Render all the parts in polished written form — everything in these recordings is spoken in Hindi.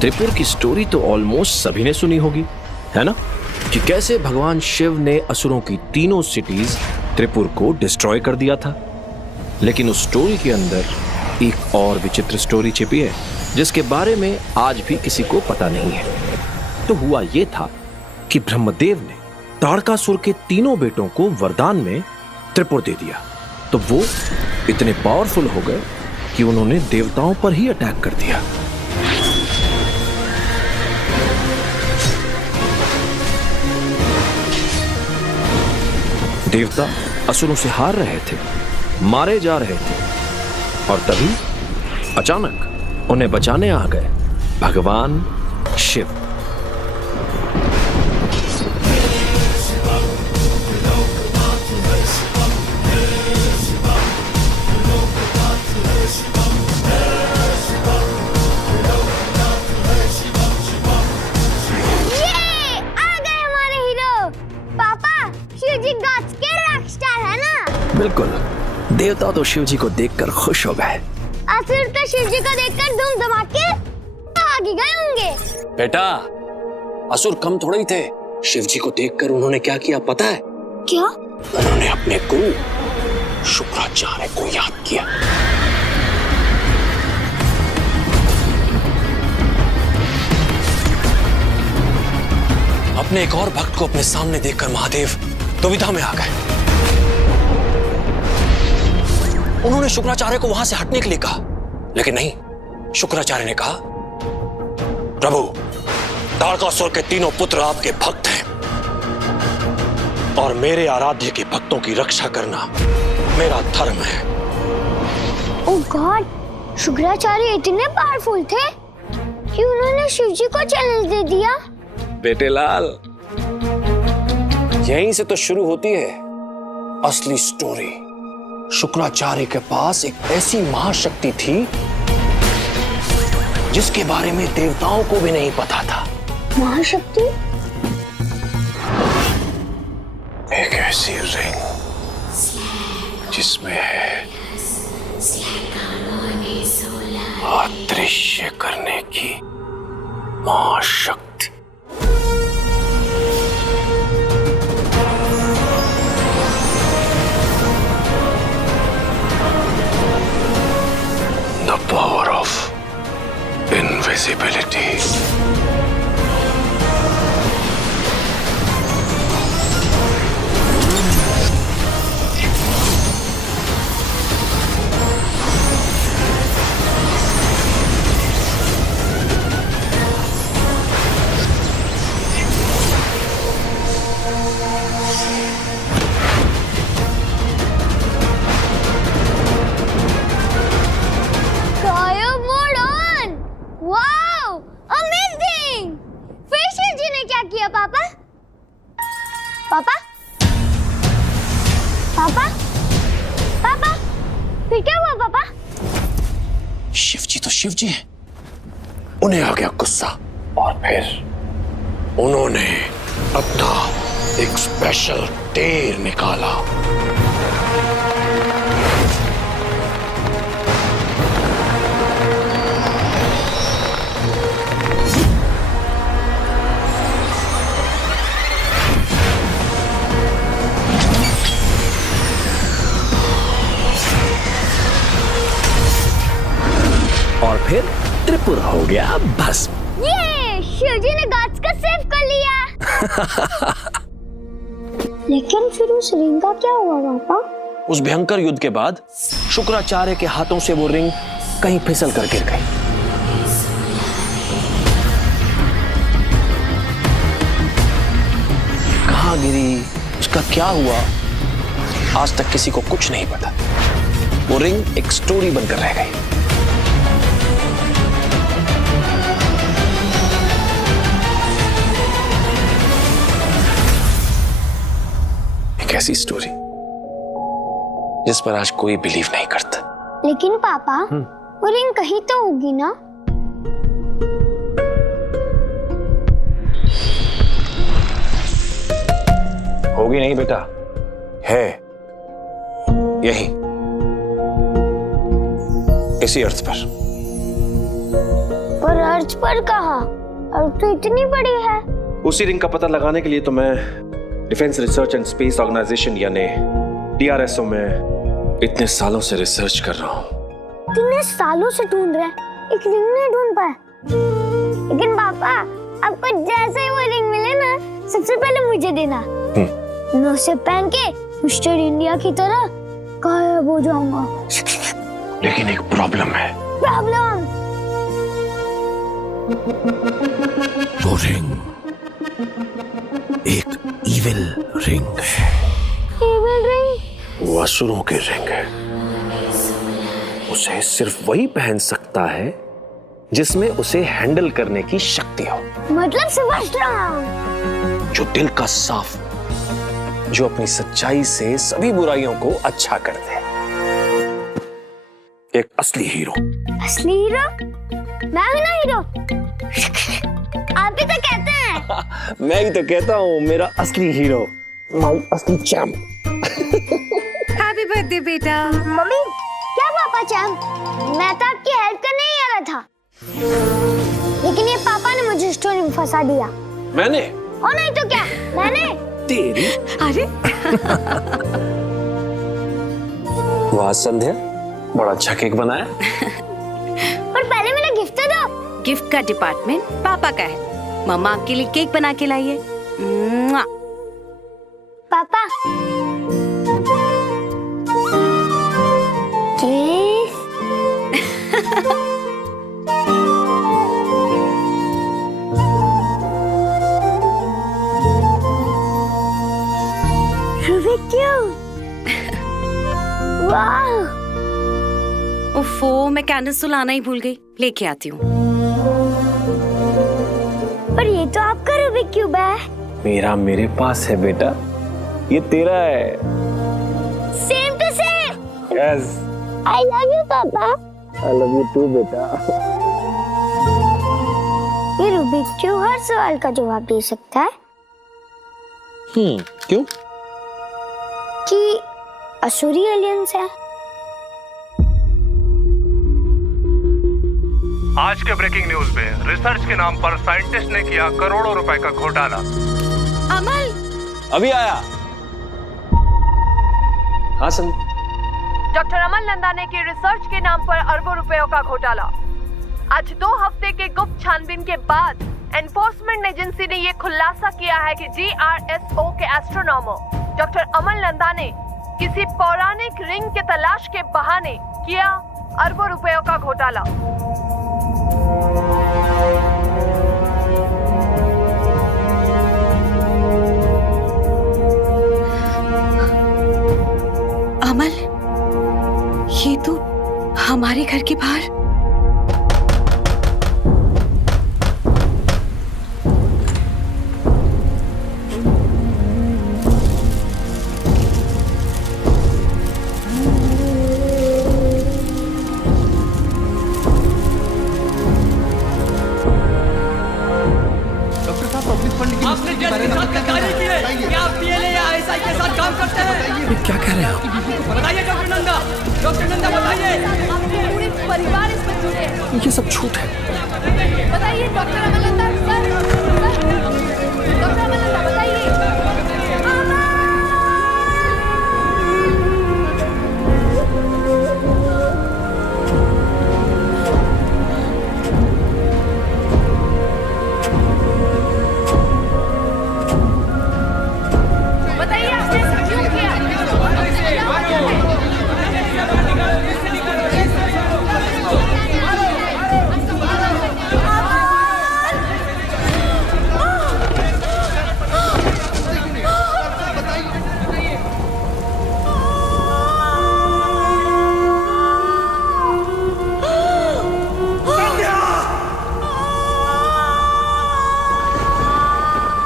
त्रिपुर की स्टोरी तो ऑलमोस्ट सभी ने सुनी होगी, है ना, कि कैसे भगवान शिव ने असुरों की तीनों सिटीज त्रिपुर को डिस्ट्रॉय कर दिया था। लेकिन उस स्टोरी के अंदर एक और विचित्र स्टोरी छिपी है जिसके बारे में आज भी किसी को पता नहीं है। तो हुआ यह था कि ब्रह्मदेव ने ताड़कासुर के तीनों बेटों को वरदान में त्रिपुर दे दिया, तो वो इतने पावरफुल हो गए कि उन्होंने देवताओं पर ही अटैक कर दिया। देवता असुरों से हार रहे थे, मारे जा रहे थे, और तभी अचानक उन्हें बचाने आ गए भगवान शिव। बिल्कुल, देवता तो शिव जी को देखकर खुश हो गए। असुर तो शिव जी को देखकर धूम धमाके भाग गए होंगे। बेटा, असुर कम थोड़े ही थे। शिव जी को देखकर उन्होंने क्या किया पता है? क्या? उन्होंने अपने गुरु शुक्राचार्य को याद किया। अपने एक और भक्त को अपने सामने देखकर महादेव दुविधा में आ गए। उन्होंने शुक्राचार्य को वहां से हटने के लिए कहा, लेकिन नहीं, शुक्राचार्य ने कहा, प्रभु, ताड़कासुर के तीनों पुत्र आपके भक्त हैं और मेरे आराध्य के भक्तों की रक्षा करना मेरा धर्म है। ओह गॉड, शुक्राचार्य इतने पावरफुल थे कि उन्होंने शिव जी को चैलेंज दे दिया। बेटे लाल, यहीं से तो शुरू होती है असली स्टोरी। शुक्राचार्य के पास एक ऐसी महाशक्ति थी जिसके बारे में देवताओं को भी नहीं पता था। महाशक्ति? एक ऐसी रिंग जिसमें है अदृश्य करने की महाशक्ति। The power of invisibility. पापा? पापा? पापा? पापा? फिर क्या हुआ पापा? शिव जी तो शिव जी हैं। उन्हें आ गया गुस्सा और फिर उन्होंने अपना एक स्पेशल टेर निकाला। और फिर त्रिपुर हो गया भस्म। ये शिवजी ने गॉड्स को सेव कर लिया। लेकिन फिर उस रिंग का क्या हुआ पापा? उस भयंकर युद्ध के बाद शुक्राचार्य के हाथों से वो रिंग कहीं फिसल कर गिर गई। कहाँ गिरी, उसका क्या हुआ, आज तक किसी को कुछ नहीं पता। वो रिंग एक स्टोरी बनकर रह गई। ऐसी स्टोरी जिस पर आज कोई बिलीव नहीं करता। लेकिन पापा, वो रिंग कहीं तो होगी ना? होगी नहीं बेटा, है यही, इसी अर्थ पर। पर चर्च पर कहा, और तो इतनी बड़ी है। उसी रिंग का पता लगाने के लिए तो मैं defence research and space organisation यानी DRSO में इतने सालों से रिसर्च कर रहा हूँ। इतने सालों से ढूंढ रहे, एक रिंग नहीं ढूंढ पाए। लेकिन पापा, आपको जैसे ही वो रिंग मिले ना, सबसे पहले मुझे देना। मैं उसे पहन के मिस्टर इंडिया की तरह गायब हो जाऊंगा। लेकिन एक प्रॉब्लम है। प्रॉब्लम? वो रिंग एक इविल रिंग है। Evil ring? वो असुरों की रिंग है। उसे सिर्फ वही पहन सकता है जिसमें उसे हैंडल करने की शक्ति हो। मतलब समझ रहा हूं। जो दिल का साफ, जो अपनी सच्चाई से सभी बुराइयों को अच्छा कर दे। एक असली हीरो। असली हीरो? मैं हूं ना हीरो। आप ही तो कहते हैं। मैं ही तो कहता हूँ, मेरा असली हीरो, असली चैम्प। हैप्पी बर्थडे बेटा। मम्मी, क्या पापा चैम्प? मैं तो आपकी हेल्प करने ही आ रहा था, लेकिन ये पापा ने मुझे स्टोरी में फंसा दिया। मैंने? और नहीं तो क्या, मैंने। तेरी? अरे वाह संध्या, बड़ा अच्छा केक बनाया। पर पहले मेरा गिफ्ट तो दो। गिफ्ट का डिपार्टमेंट पापा का है। मम्मा आपके लिए केक बना के लाई है। मुआ। पापा, किस? Rubik cube. वाह। ओफो, मैं कैंडल्स तो लाना ही भूल गई। लेके आती हूँ। पर ये तो आपका रूबिक क्यूब है। मेरा मेरे पास है बेटा, ये तेरा है। Same to same. Yes. I love you पापा। आई लव यू टू बेटा। ये रूबिक क्यूब हर सवाल का जवाब दे सकता है। क्यों? कि असुरी एलियंस है। आज के ब्रेकिंग न्यूज में रिसर्च के नाम पर साइंटिस्ट ने किया करोड़ों रुपए का घोटाला। अमल, अभी आया। हाँ सन। डॉक्टर अमल नंदाने की रिसर्च के नाम पर अरबों रुपयों का घोटाला। आज 2 हफ्ते के गुप्त छानबीन के बाद एनफोर्समेंट एजेंसी ने ये खुलासा किया है कि GRSO के एस्ट्रोनॉमर डॉक्टर अमल नंदा ने किसी पौराणिक रिंग के तलाश के बहाने किया अरबों रुपयों का घोटाला। अमल, ये तो हमारे घर के बाहर। आपने जज के साथ गद्दारी की है। क्या आप PLA या ISI के साथ काम करते हैं? ये क्या कह रहे हैं आप? बताइए डॉक्टर नंदा। डॉक्टर नंदा बताइए। पूरे परिवार इसमें जुड़े हैं। ये सब झूठ है। बताइए डॉक्टर अमल नंदा सर। डॉक्टर अमल नंदा बताइए। बताइए आपने ऐसा क्यों किया?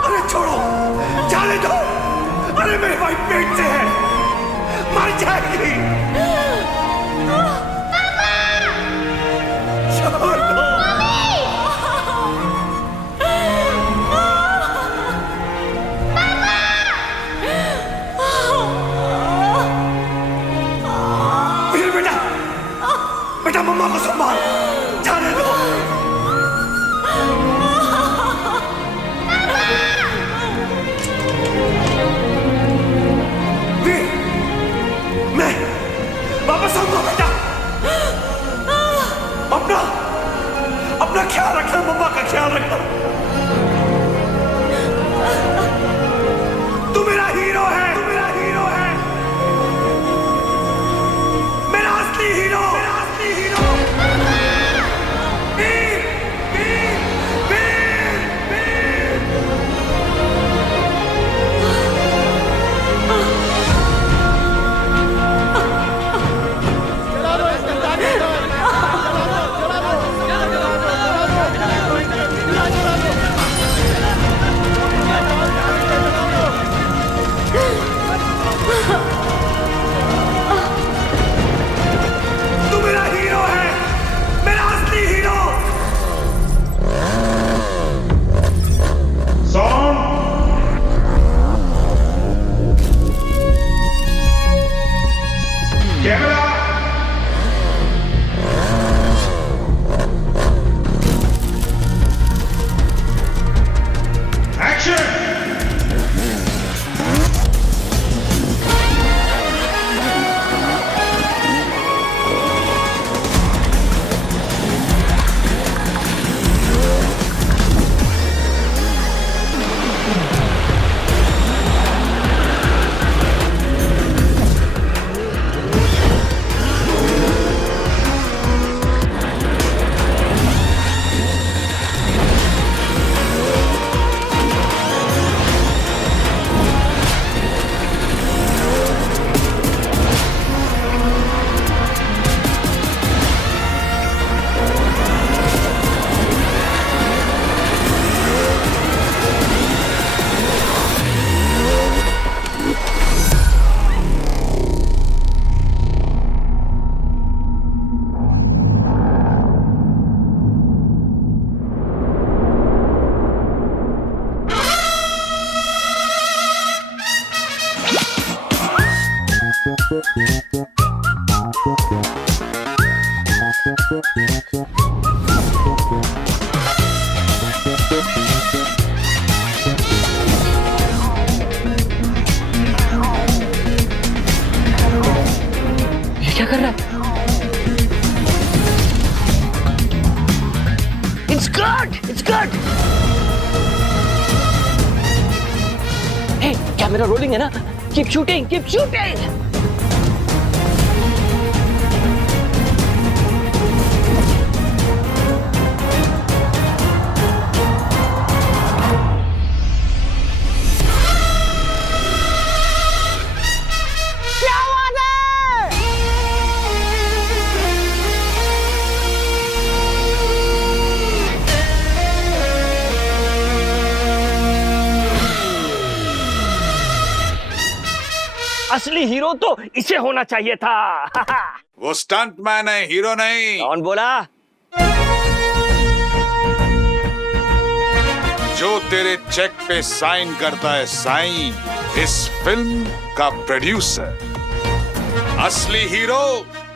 अरे छोड़ो, जाने दो। अरे मेरी वाइफ पेट से है, मर जाएगी। छोड़ दो। फिर बेटा, बेटा मम्मा को संभाल। जाने दो। का ख्याल रखना, मम्मा का ख्याल रखना। तू मेरा हीरो है, तू मेरा हीरो है, मेरा असली हीरो, मेरा असली हीरो। वीर, वीर, वीर, वीर। तू मेरा हीरो है, मेरा असली हीरो। Camera action. क्या कर रहा है? It's good! It's good! Hey, camera rolling है ना? Keep shooting! Keep shooting! असली हीरो तो इसे होना चाहिए था। वो स्टंट मैन है, हीरो नहीं। कौन बोला? जो तेरे चेक पे साइन करता है साइन, इस फिल्म का प्रोड्यूसर। असली हीरो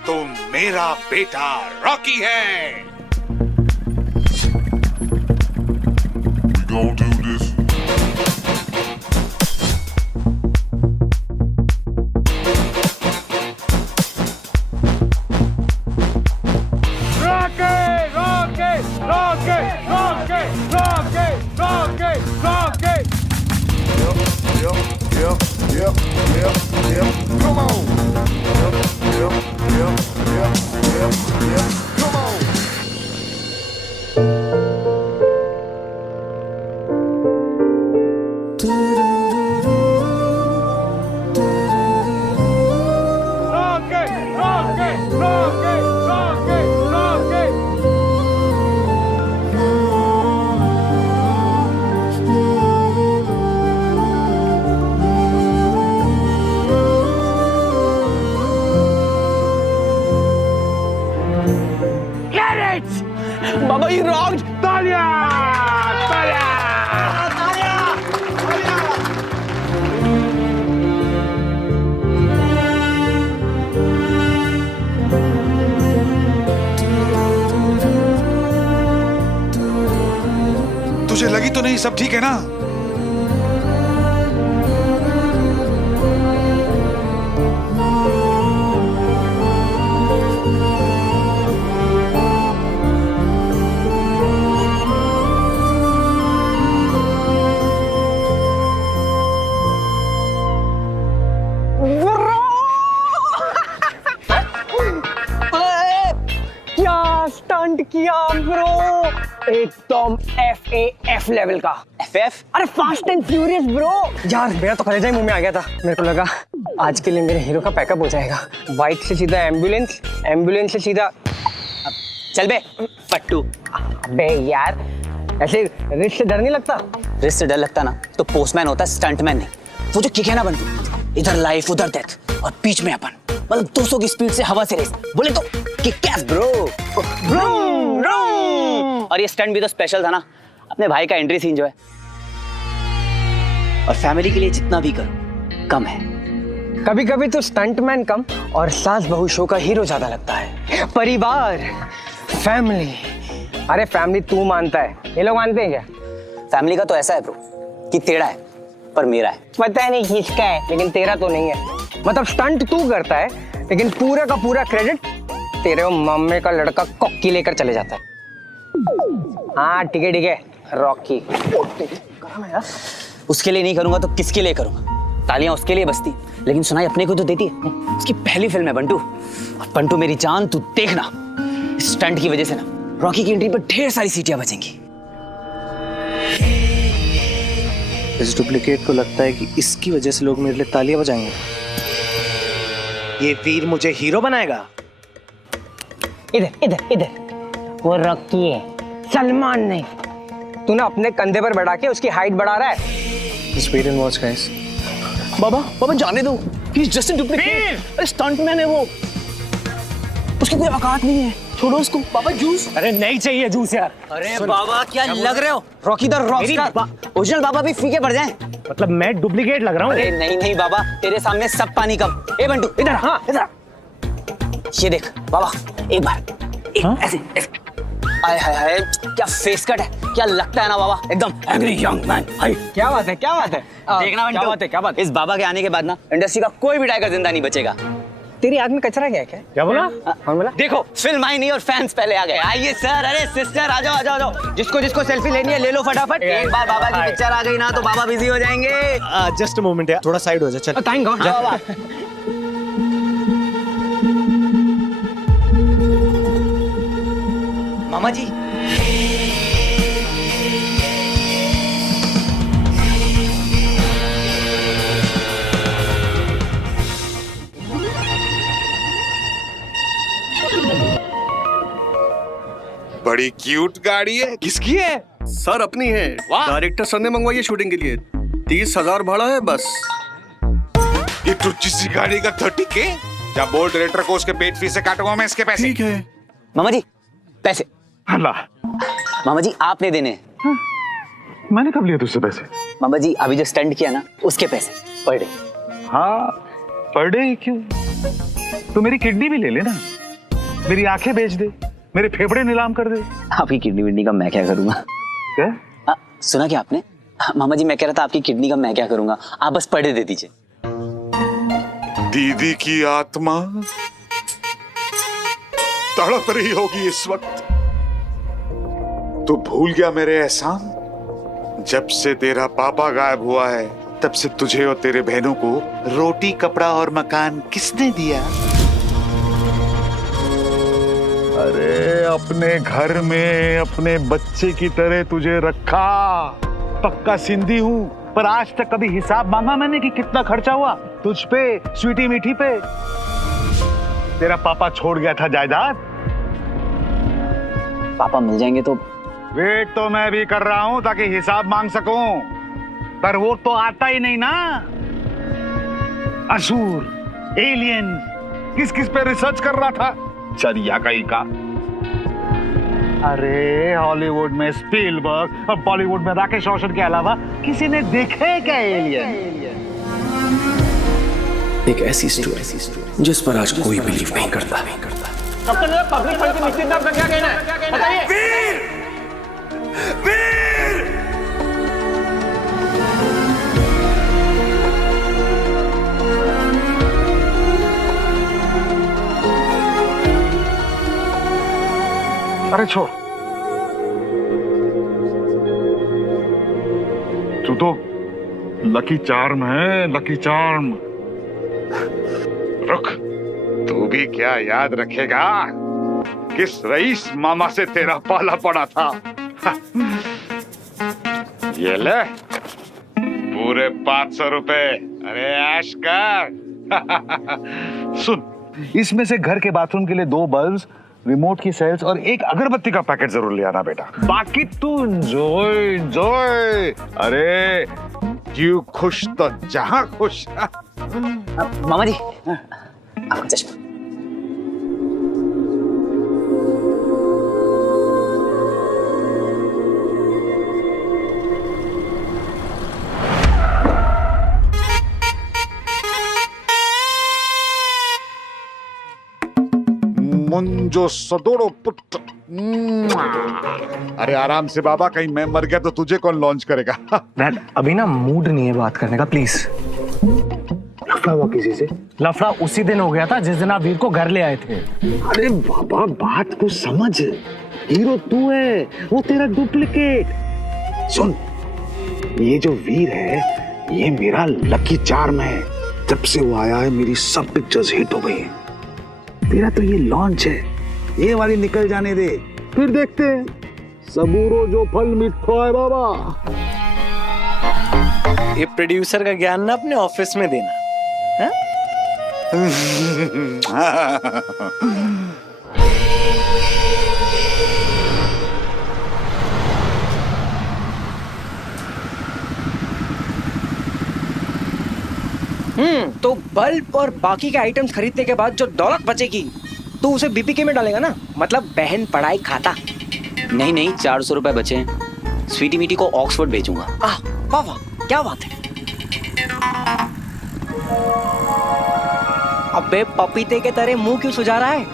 तो मेरा बेटा रॉकी है। We gonna do this. Come on. Come on. बाबा ये रॉन्ग। तालिया! तालिया! तुझे लगी तो नहीं सब ठीक है ना? एकदम FAF लेवल का। FF? अरे फास्ट एंड फ्यूरियस ब्रो। यार मेरा तो कलेजा ही मुंह में आ गया था। मेरे को लगा आज के लिए मेरे हीरो का पैकअप हो जाएगा। बाइक से सीधा एम्बुलेंस, एम्बुलेंस से सीधा चल बे पट्टू। अबे यार ऐसे रिस्क से डर नहीं लगता? रिस्क से डर लगता ना तो पोस्टमैन होता है, स्टंटमैन नहीं। वो जो किक है ना बंटू, इधर लाइफ उधर डेथ और बीच में अपन, मतलब 200 की स्पीड से हवा से रेस, बोले तो किक-एस ब्रो। और ये स्टंट भी तो स्पेशल था ना, अपने भाई का एंट्री सीन जो है। और फैमिली के लिए जितना भी करो कम है। कभी कभी तो स्टंटमैन कम और सास बहू शो का हीरो ज्यादा लगता है। परिवार, फैमिली। अरे फैमिली तू मानता है, ये लोग मानते हैं क्या? फैमिली का तो ऐसा है ब्रो कि तेरा है पर मेरा है। पता नहीं किसका है लेकिन तेरा तो नहीं है। मतलब स्टंट तू करता है लेकिन पूरा का पूरा क्रेडिट तेरे वो मम्मी का लड़का कॉकी लेकर चले जाता है। हाँ ठीक है रॉकी। उसके लिए नहीं करूंगा तो किसके लिए करूंगा? तालियां उसके लिए बजती, लेकिन सुनाई अपने को तो देती है। उसकी पहली फिल्म है बंटू। और बंटू मेरी जान, तू देखना इस स्टंट की वजह से ना रॉकी की एंट्री पर ढेर सारी सीटियां बजेंगी। इस डुप्लीकेट को लगता है कि इसकी वजह से लोग मेरे लिए तालियां बजाएंगे। ये वीर मुझे हीरो बनाएगा। इधर वो रॉकी है, सलमान नहीं। तू ना अपने कंधे पर बैठा के उसकी हाइट बढ़ा रहा है। Just wait and watch, guys. बाबा जाने दो, he's just a duplicate। अरे स्टंटमैन है वो, उसकी कोई औकात नहीं है, छोड़ो उसको। बाबा जूस। अरे नहीं चाहिए जूस यार। अरे बाबा क्या लग रहे हो? Rocky the Rockstar. ओरिजिनल बाबा भी फीके पड़ जाएं। मतलब मैं डुप्लीकेट लग रहा हूँ? अरे नहीं बाबा, तेरे सामने सब पानी कम। ए बंटू इधर। हाँ इधर। ये देख बाबा, एक बार ऐसे। हाय हाय हाय, क्या फेस कट है, क्या लगता है ना बाबा, एकदम एंग्री यंग मैन। हाय क्या बात है देखना बंटू, क्या बात है? इस बाबा के आने के बाद ना इंडस्ट्री का कोई भी टाइगर जिंदा नहीं बचेगा। तेरी आग में कचरा क्या बोला? कौन बोला? देखो फिल्म आई नहीं और फैंस पहले आ गए। आइए सर, अरे सिस्टर आ जाओ। जिसको सेल्फी लेनी है ले लो फटाफट। एक बार बाबा की पिक्चर आ गई ना तो बाबा बिजी हो जाएंगे। जस्ट अ मोमेंट यार, थोड़ा साइड हो जा। चल थैंक गॉड। मामा जी बड़ी क्यूट गाड़ी है, किसकी है? सर अपनी है। डायरेक्टर सर ने मंगवाई है शूटिंग के लिए। 30,000 भाड़ा है बस। ये टुच्ची सी गाड़ी का 30K? क्या बोल डायरेक्टर को उसके पेट फीस से काटूंगा मैं इसके पैसे। ठीक है मामा जी पैसे। अल्लाह, मामा जी आपने देने हैं। मैंने कब लिया तुझसे पैसे? मामा जी अभी जो स्टंट किया ना उसके पैसे पर डे। हाँ पर डे क्यों? तो मेरी किडनी भी ले लेना, मेरी आंखें बेच दे, मेरे फेफड़े नीलाम कर दे। आपकी किडनी विडनी का मैं क्या करूंगा? क्या? सुना क्या आपने? मामा जी मैं कह रहा था आपकी किडनी का मैं क्या करूंगा, आप बस पर डे दे दीजिए। दीदी की आत्मा तड़प रही होगी इस वक्त। तू भूल गया मेरे एहसान? जब से तेरा पापा गायब हुआ है तब से तुझे और तेरे बहनों को रोटी, कपड़ा और मकान किसने दिया? अरे अपने घर में अपने बच्चे की तरह तुझे रखा। पक्का सिंधी हूँ पर आज तक कभी हिसाब मांगा मैंने कि कितना खर्चा हुआ तुझ पे, स्वीटी मीठी पे। तेरा पापा छोड़ गया था जायदाद। पापा मिल जाएंगे तो? वेट तो मैं भी कर रहा हूं ताकि हिसाब मांग सकूं, पर वो तो आता ही नहीं ना। असुर, एलियन, किस किस पे रिसर्च कर रहा था? चरिया कहीं का। अरे हॉलीवुड में स्पीलबर्ग और बॉलीवुड में राकेश रोशन के अलावा किसी ने देखे क्या एलियन? एक ऐसी स्टोरी जिस पर आज कोई बिलीव नहीं करता। पब्लिक फंड की निश्चित दाम का क्या कहना है बताइए? वीर! अरे छोड़, तू तो लकी चार्म है, लकी चार्म। रुक, तू भी क्या याद रखेगा किस रईस मामा से तेरा पाला पड़ा था। ये ले पूरे 500 रुपए। अरे ऐश कर। सुन, इसमें से घर के बाथरूम के लिए 2 बल्ब्स, रिमोट की सेल्स और एक अगरबत्ती का पैकेट जरूर ले आना बेटा। बाकी तू एंजॉय। अरे क्यों खुश तो जहां खुश। मामा जी आपका चश्मा। मुंजो सदोड़ो पुत्र। अरे आराम से बाबा, कहीं मैं मर गया तो तुझे कौन लॉन्च करेगा। डैड अभी ना मूड नहीं है बात करने का, प्लीज। लफड़ा हुआ किसी से? लफड़ा उसी दिन हो गया था जिस दिन आप वीर को घर ले आए थे। अरे बाबा बात को समझ, हीरो तू है, वो तेरा डुप्लीकेट। सुन, ये जो वीर है ये मेरा लकी चार्म है। जब से वो आया है मेरी सब पिक्चर्स हिट हो गई हैं। तेरा तो ये लॉन्च है, ये वाली निकल जाने दे, फिर देखते हैं। सबूरो जो फल मिठो है बाबा। ये प्रोड्यूसर का ज्ञान ना अपने ऑफिस में देना है? तो बल्ब और बाकी के आइटम्स खरीदने के बाद जो दौलत बचेगी तो उसे बीपीके में डालेगा ना, मतलब बहन पढ़ाई खाता। नहीं नहीं, 400 रुपए बचे हैं, स्वीटी मीटी को ऑक्सफोर्ड भेजूंगा। वाह वाह, क्या बात है। अबे पपीते के तरह मुंह क्यों सुझा रहा है?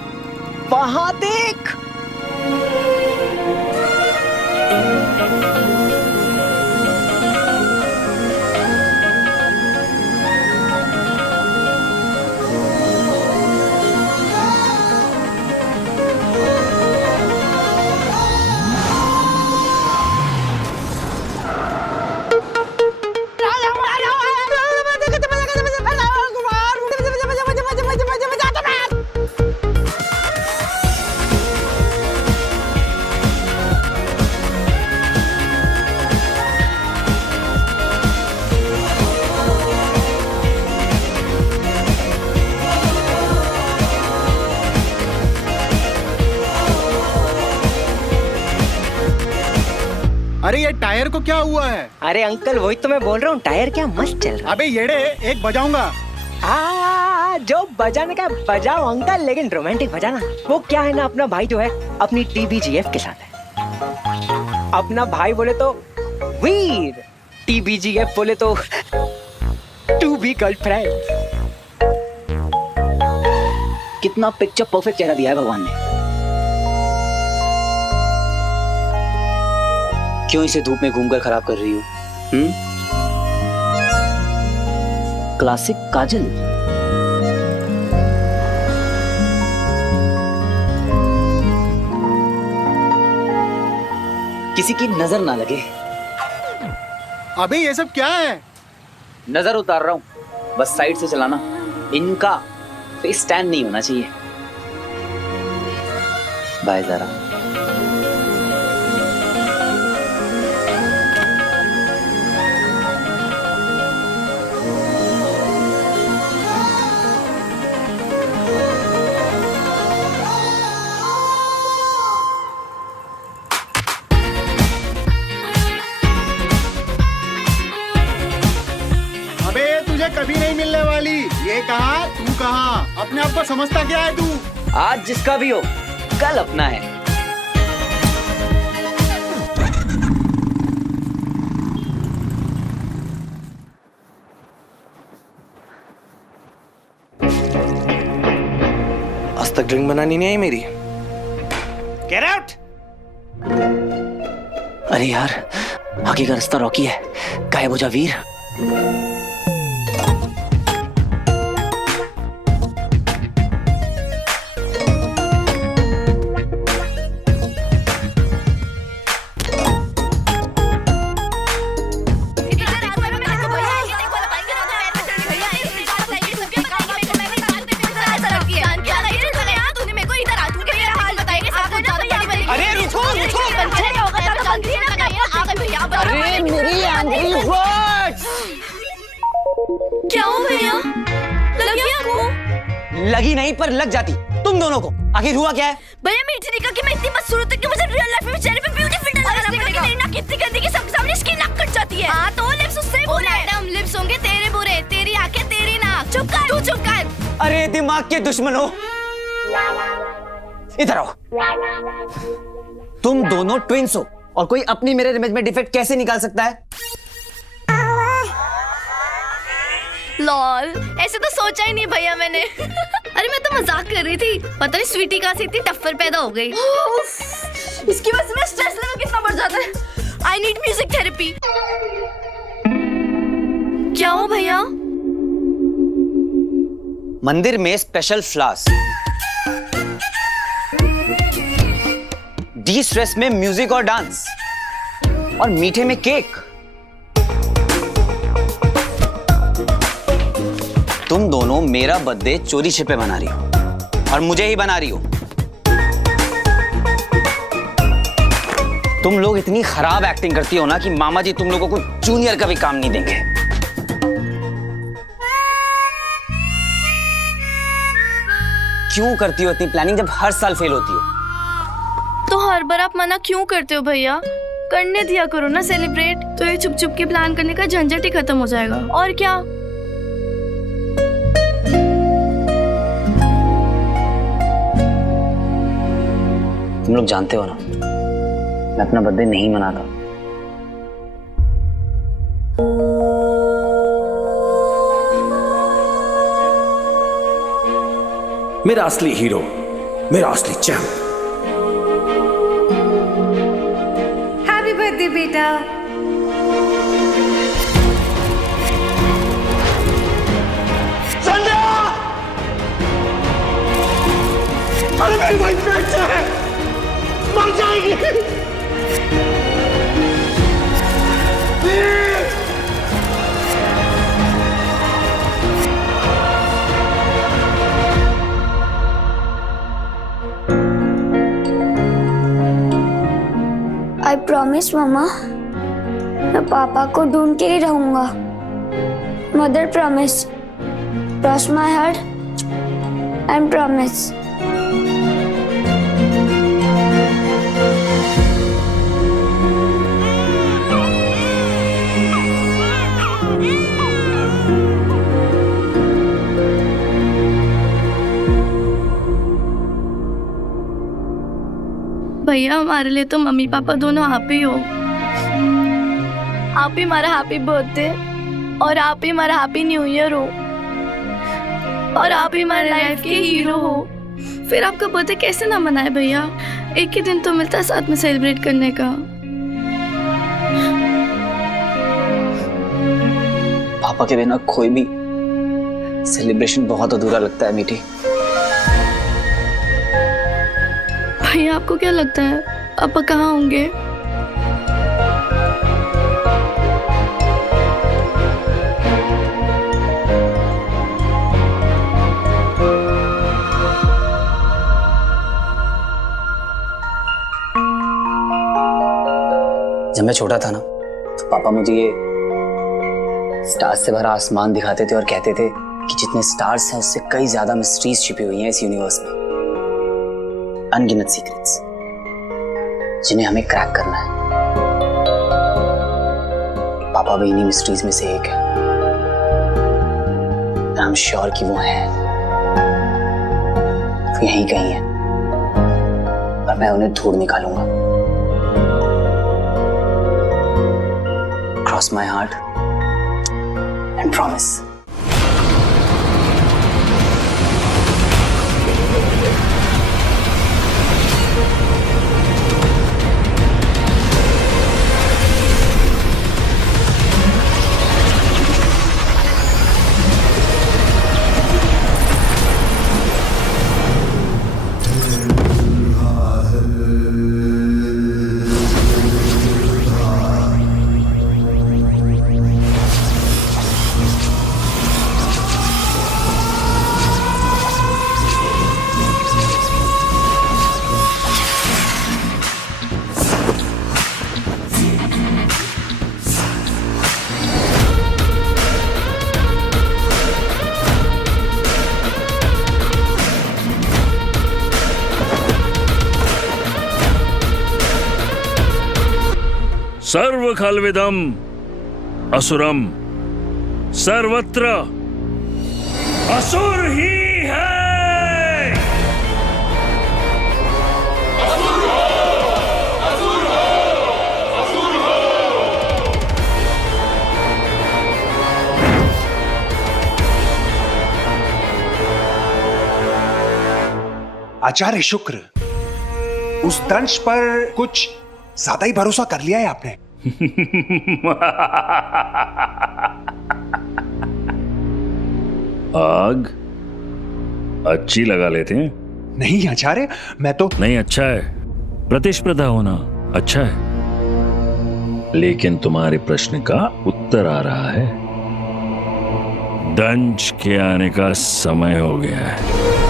वहां देख। अरे ये टायर को क्या हुआ है? अरे अंकल वही तो मैं बोल रहा हूँ, टायर क्या मस्त चल रहा है। अबे येड़े, एक बजाऊंगा। जो बजाने का बजाओ अंकल, लेकिन रोमांटिक बजाना। वो क्या है ना, अपना भाई जो है अपनी TBGF के साथ है। अपना भाई बोले तो वीर, TBGF बोले तो टू बी गर्लफ्रेंड। कितना पिक्चर परफेक्ट चेहरा दिया है भगवान ने। क्यों इसे धूप में घूमकर खराब कर रही हूँ? क्लासिक काजल। किसी की नजर ना लगे। अबे ये सब क्या है? नजर उतार रहा हूं, बस साइड से चलाना। इनका फेस स्टैंड नहीं होना चाहिए। बाय जरा। कभी नहीं मिलने वाली। ये कहा, तू कहा, अपने आप को समझता क्या है तू? आज जिसका भी हो, कल अपना है। आज तक ड्रिंक बनानी नहीं आई मेरी। Get out! अरे यार, आगे का रास्ता रॉकी है। गायब हो जा वीर। क्या हो भैया? लग गया आपको? लगी नहीं पर लग जाती तुम दोनों को। आखिर हुआ क्या है? भैया मीठी निका कि मैं इतनी मशहूर हूं कि मुझे रियल लाइफ में चेहरे पे ब्यूटी फिल्टर लगाना पड़ेगा। मेरी नाक कितनी गंदी कि सबके सामने इसकी नाक कट जाती है। हां तो लिप्स उससे बुरे। मैडम लिप्स होंगे तेरे बुरे, तेरी आंखें तेरी नाक। चुप कर, तू चुप कर। अरे दिमाग के दुश्मनों, इधर आओ। तुम दोनों ट्विंस हो और कोई अपनी मिरर इमेज में डिफेक्ट कैसे निकाल सकता है? लॉल, ऐसे तो सोचा ही नहीं भैया मैंने। अरे मैं तो मजाक कर रही थी। पता नहीं स्वीटी कहाँ से इतनी टफ्फर पैदा हो गई। इसकी वजह से मेरा स्ट्रेस लेवल कितना बढ़ जाता है। I need music therapy. क्या हो भैया? मंदिर में स्पेशल फ्लावर्स, डी स्ट्रेस में म्यूजिक और डांस, और मीठे में केक। तुम दोनों मेरा बर्थडे चोरी छिपे मना रही हो और मुझे ही बना रही हो। तुम लोग इतनी खराब एक्टिंग करती हो ना कि मामा जी तुम लोगों को जूनियर का भी काम नहीं देंगे। क्यों करती हो इतनी प्लानिंग जब हर साल फेल होती हो? तो हर बार आप मना क्यों करते हो भैया? करने दिया करो ना सेलिब्रेट, तो ये छुप छुप के प्लान करने का झंझट ही खत्म हो जाएगा। और क्या? तुम लोग जानते हो ना, मैं अपना बर्थडे नहीं मनाता। मेरा असली हीरो, मेरा असली चैंप। हैप्पी बर्थडे बेटा। संध्या! अरे मेरी भाई पेट से है, मर जाएगी। आई प्रॉमिस मम्मा, मैं पापा को ढूंढ के ही रहूंगा। Mother promise, cross my heart and promise. भैया हमारे लिए तो मम्मी पापा दोनों आप ही हो। आप ही हमारा हैप्पी बर्थडे और आप ही हमारा हैप्पी न्यू ईयर हो और आप ही हमारे लाइफ के हीरो हो। फिर आपका बर्थडे कैसे ना मनाए भैया? एक ही दिन तो मिलता है साथ में सेलिब्रेट करने का। पापा के बिना कोई भी सेलिब्रेशन बहुत अधूरा लगता है मीठी। भैया आपको क्या लगता है पापा कहाँ होंगे? जब मैं छोटा था ना, तो पापा मुझे ये स्टार्स से भरा आसमान दिखाते थे और कहते थे कि जितने स्टार्स हैं उससे कई ज्यादा मिस्ट्रीज छिपी हुई हैं इस यूनिवर्स में, अनगिनत सीक्रेट्स जिन्हें हमें क्रैक करना है। पापा भी इन्हीं मिस्ट्रीज में से एक है। आई एम श्योर कि वो है, वो यहीं कहीं है और मैं उन्हें ढूंढ निकालूंगा। Cross my heart and promise. सर्व खलविदम असुरम, सर्वत्र असुर ही है। आचार्य शुक्र, उस दंश पर कुछ ज्यादा ही भरोसा कर लिया है आपने। आग अच्छी लगा लेते हैं। नहीं आचार्य, मैं तो नहीं, अच्छा है, प्रतिस्पर्धा होना अच्छा है, लेकिन तुम्हारे प्रश्न का उत्तर आ रहा है। दंश के आने का समय हो गया है।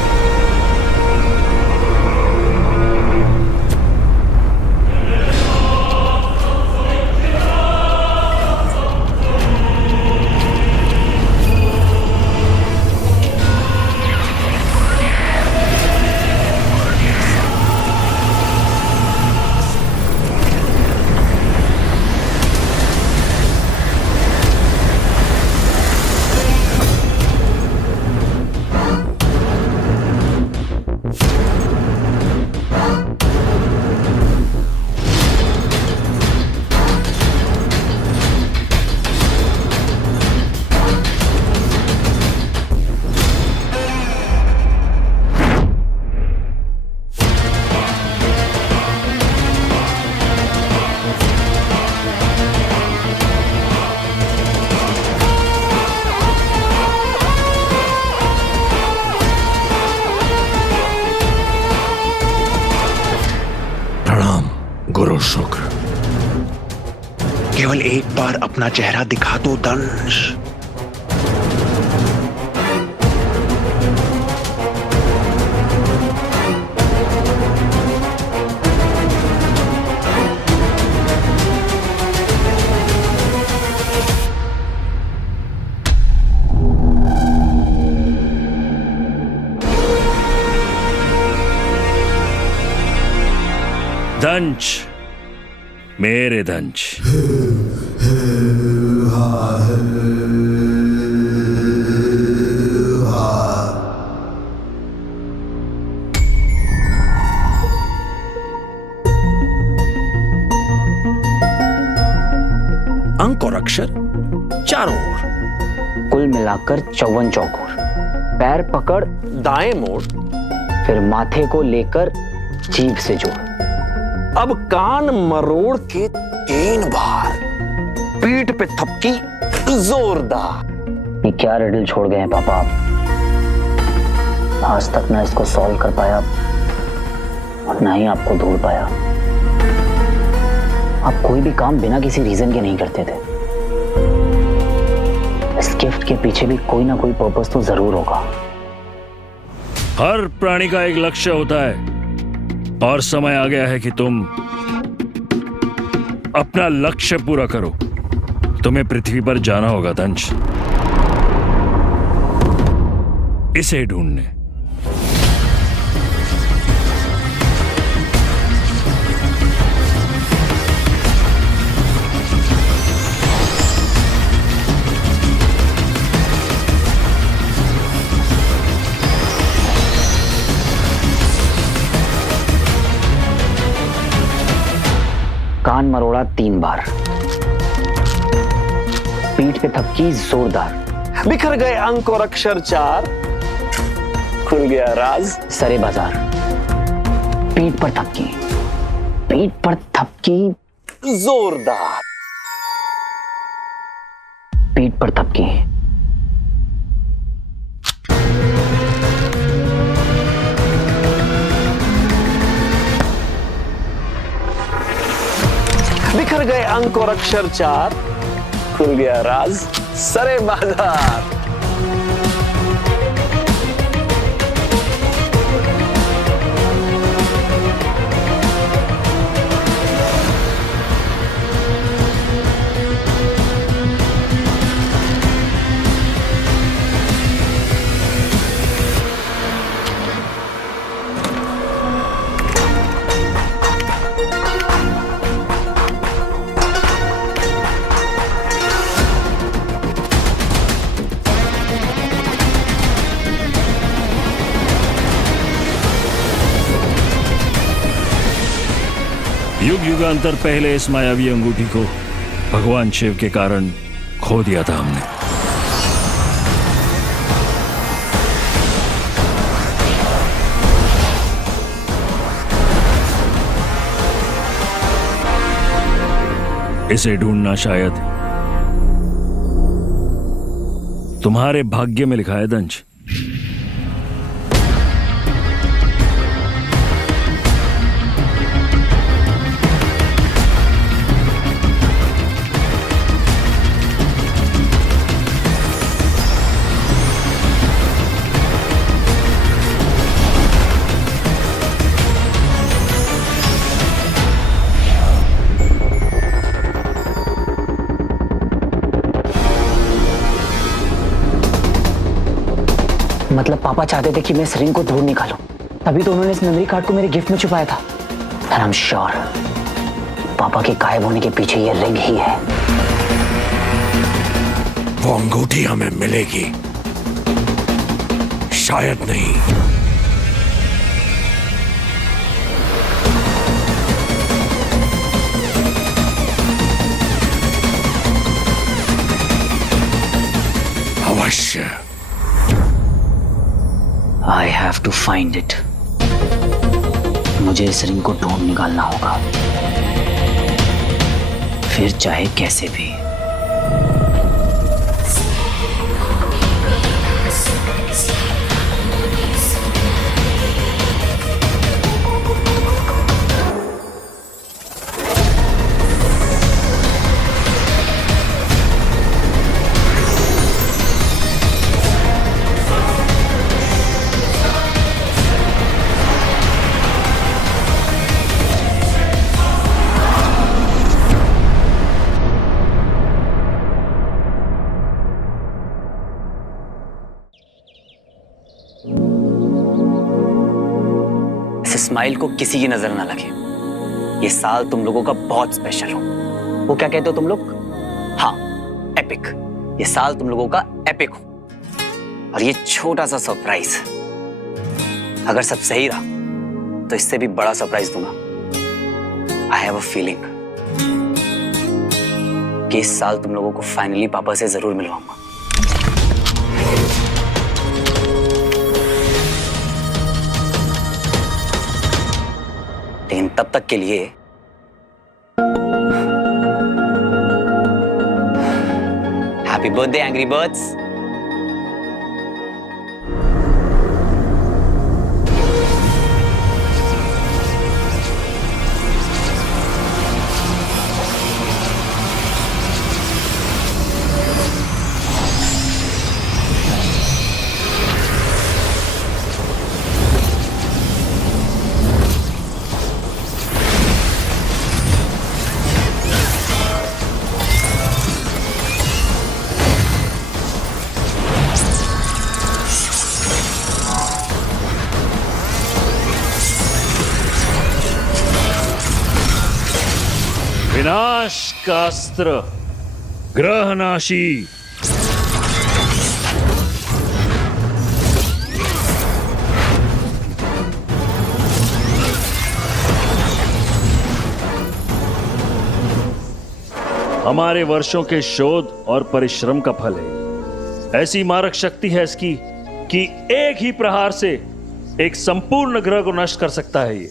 गुरु शुक्र, केवल एक बार अपना चेहरा दिखा दो दंश। दंश, मेरे दंश, अंक और अक्षर चारों ओर, कुल मिलाकर 54 चौकोर। पैर पकड़ दाएं मोड़, फिर माथे को लेकर जीभ से जोड़। अब कान मरोड़ के 3 बार, पीठ पे थपकी जोरदार। ये क्या रिडल छोड़ गए हैं पापा आप? आज तक ना इसको सॉल्व कर पाया और ना ही आपको ढूंढ पाया। आप कोई भी काम बिना किसी रीजन के नहीं करते थे। इस गिफ्ट के पीछे भी कोई ना कोई पर्पस तो जरूर होगा। हर प्राणी का एक लक्ष्य होता है और समय आ गया है कि तुम अपना लक्ष्य पूरा करो। तुम्हें पृथ्वी पर जाना होगा दंश, इसे ढूंढने। कान मरोड़ा 3 बार, पीठ पे थपकी जोरदार। बिखर गए अंक और अक्षर 4, खुल गया राज सरे बाजार। पीठ पर थपकी, पीठ पर थपकी जोरदार। पीठ पर थपकी। बिखर गए अंक और अक्षर 4, खुल गया राज सरे बाजार। युग युगांतर पहले इस मायावी अंगूठी को भगवान शिव के कारण खो दिया था हमने। इसे ढूंढना शायद तुम्हारे भाग्य में लिखा है दंश। मतलब पापा चाहते थे कि मैं इस रिंग को ढूंढ निकालूं, तभी तो उन्होंने इस मेमोरी कार्ड को मेरे गिफ्ट में छुपाया था। And I'm sure पापा के गायब होने के पीछे ये रिंग ही है। वो अंगूठी हमें मिलेगी, शायद नहीं। अवश्य। I have to find it. मुझे इस रिंग को ढूंढ निकालना होगा, फिर चाहे कैसे भी। स्माइल को किसी की नजर ना लगे। ये साल तुम लोगों का बहुत स्पेशल हो। वो क्या कहते हो तुम लोग? हाँ, एपिक। ये साल तुम लोगों का एपिक हो। और ये छोटा सा सरप्राइज, अगर सब सही रहा तो इससे भी बड़ा सरप्राइज दूंगा। आई हैव अ फीलिंग कि इस साल तुम लोगों को फाइनली पापा से जरूर मिलवाऊंगा। लेकिन तब तक के लिए हैप्पी बर्थडे एंग्री बर्ड्स। विनाश का अस्त्र, ग्रहनाशी। हमारे वर्षों के शोध और परिश्रम का फल है। ऐसी मारक शक्ति है इसकी कि एक ही प्रहार से एक संपूर्ण ग्रह को नष्ट कर सकता है। ये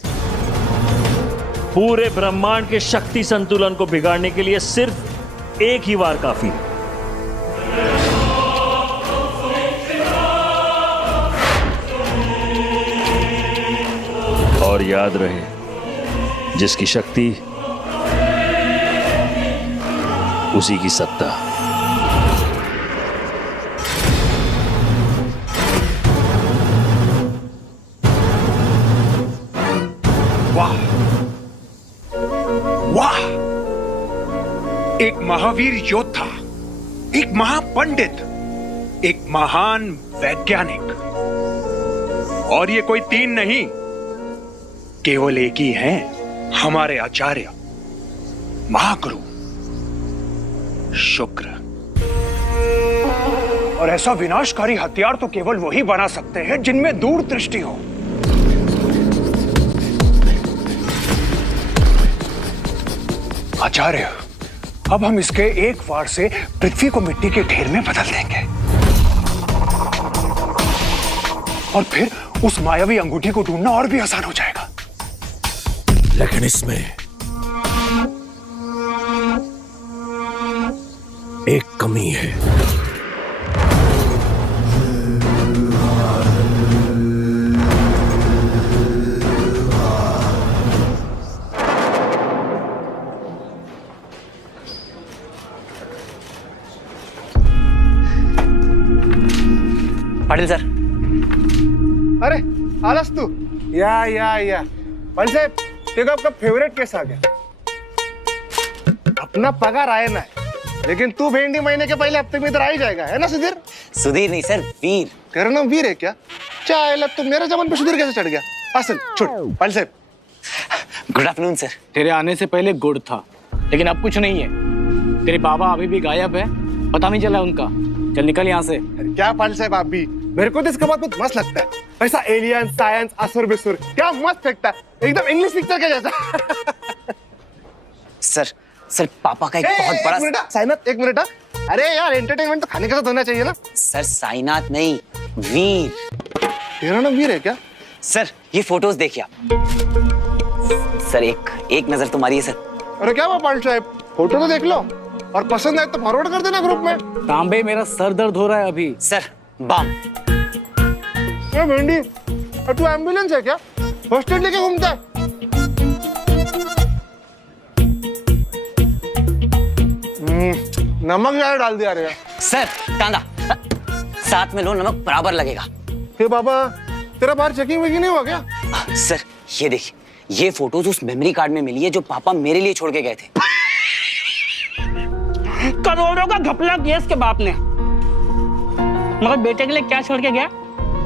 पूरे ब्रह्मांड के शक्ति संतुलन को बिगाड़ने के लिए सिर्फ एक ही वार काफी है। और याद रहे, जिसकी शक्ति उसी की सत्ता। वाह वाह, एक महावीर योद्धा, एक महापंडित, एक महान वैज्ञानिक। और ये कोई तीन नहीं, केवल एक ही हैं, हमारे आचार्य महागुरु शुक्र। और ऐसा विनाशकारी हथियार तो केवल वही बना सकते हैं जिनमें दूरदृष्टि हो। आचार्य, अब हम इसके एक वार से पृथ्वी को मिट्टी के ढेर में बदल देंगे और फिर उस मायावी अंगूठी को ढूंढना और भी आसान हो जाएगा। लेकिन इसमें एक कमी है। पाटिल सर। अरे आलस तू या पाटिल साहब, देखो आपका फेवरेट केस आ गया। अपना पगार आए ना, लेकिन तू भेंडी महीने के पहले हफ्ते में इधर आ ही जाएगा, है ना सुधीर? सुधीर नहीं सर, वीर। तेरा नाम वीर है क्या? चाहे तू मेरे जबान पे सुधीर कैसे चढ़ गया? असल छोड़ पाटिल साहब। Good afternoon sir. तेरे आने से पहले गुड़ था, लेकिन अब कुछ नहीं है। तेरे बाबा अभी भी गायब है, पता नहीं चला उनका। चल निकल यहाँ से। क्या पाटिल साहब आप भी? मेरे को तो इसका बात बहुत मस्त लगता है, ऐसा एलियन साइंस असुर बिसुर, क्या मस्त फेंकता है, एकदम इंग्लिश पिक्चर के जैसा। सर पापा का एक बहुत बड़ा। साइनाथ एक मिनट। अरे यार, एंटरटेनमेंट तो खाने के साथ होना चाहिए ना। सर साइनाथ नहीं, वीर। तेरा नाम वीर है क्या? सर ये फोटोज देखिए आप। सर एक नजर तो मारिए सर। अरे क्या हुआ पाटिल साहब, फोटो तो देख लो और पसंद आए तो फॉरवर्ड कर देना ग्रुप में। तांबे, मेरा सर दर्द हो रहा है अभी। सर बम। ये भिंडी, तू एम्बुलेंस है क्या? फर्स्ट एड लेके घूमता है? नमक ज्यादा डाल दिया रे। सर कांदा साथ में लो, नमक बराबर लगेगा। हे बाबा, तेरा बाहर चेकिंग वेकिंग नहीं हुआ क्या? सर ये देखिए, ये फोटोज उस मेमोरी कार्ड में मिली है जो पापा मेरे लिए छोड़ के गए थे। करोड़ों का घपला किया इसके बाप ने, मगर बेटे के लिए क्या छोड़ के गया?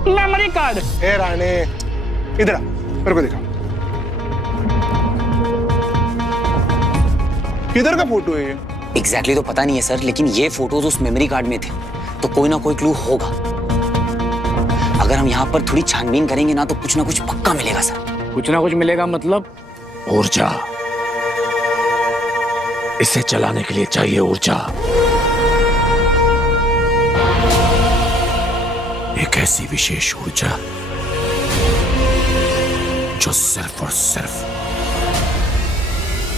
Memory card. ए राणे, इधर आ, मेरे को दिखा। किधर का फोटो है ये? एग्जैक्टली तो पता नहीं है सर, लेकिन ये फोटोज उस मेमोरी कार्ड में थे, तो कोई ना कोई क्लू होगा। अगर हम यहाँ पर थोड़ी छानबीन करेंगे ना, तो कुछ ना कुछ पक्का मिलेगा सर। कुछ ना कुछ मिलेगा मतलब? ऊर्जा, इसे चलाने के लिए चाहिए ऊर्जा। एक ऐसी विशेष ऊर्जा जो सिर्फ और सिर्फ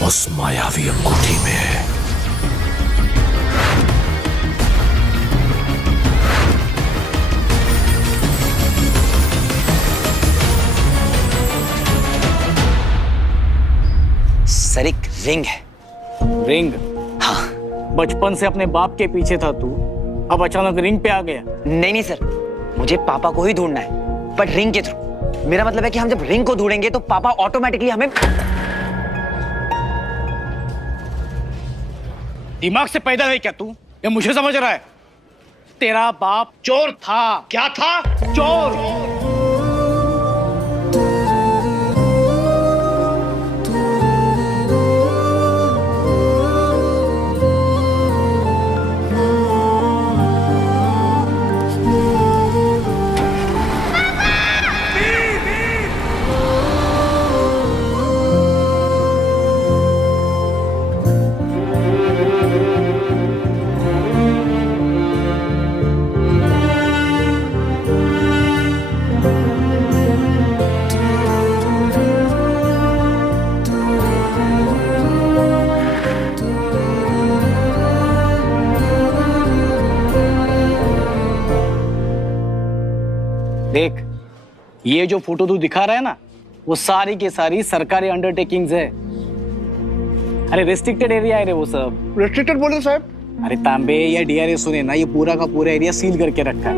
उस मायावी अंगूठी में है। सर एक रिंग है। रिंग? हाँ। बचपन से अपने बाप के पीछे था तू, अब अचानक रिंग पे आ गया? नहीं सर, मुझे पापा को ही ढूंढना है, बट रिंग के थ्रू। मेरा मतलब है कि हम जब रिंग को ढूंढेंगे तो पापा ऑटोमेटिकली हमें। दिमाग से पैदा है क्या तू? ये मुझे समझ रहा है? तेरा बाप चोर था। क्या था? चोर। देख, ये जो फोटो तू दिखा रहा है ना, वो सारी की सारी सरकारी अंडरटेकिंग्स है। अरे रेस्ट्रिक्टेड एरिया है रे वो सब। रेस्ट्रिक्टेड बोले साहब? अरे तांबे या डीआरएस ने ना ये पूरा का पूरा एरिया सील करके रखा है।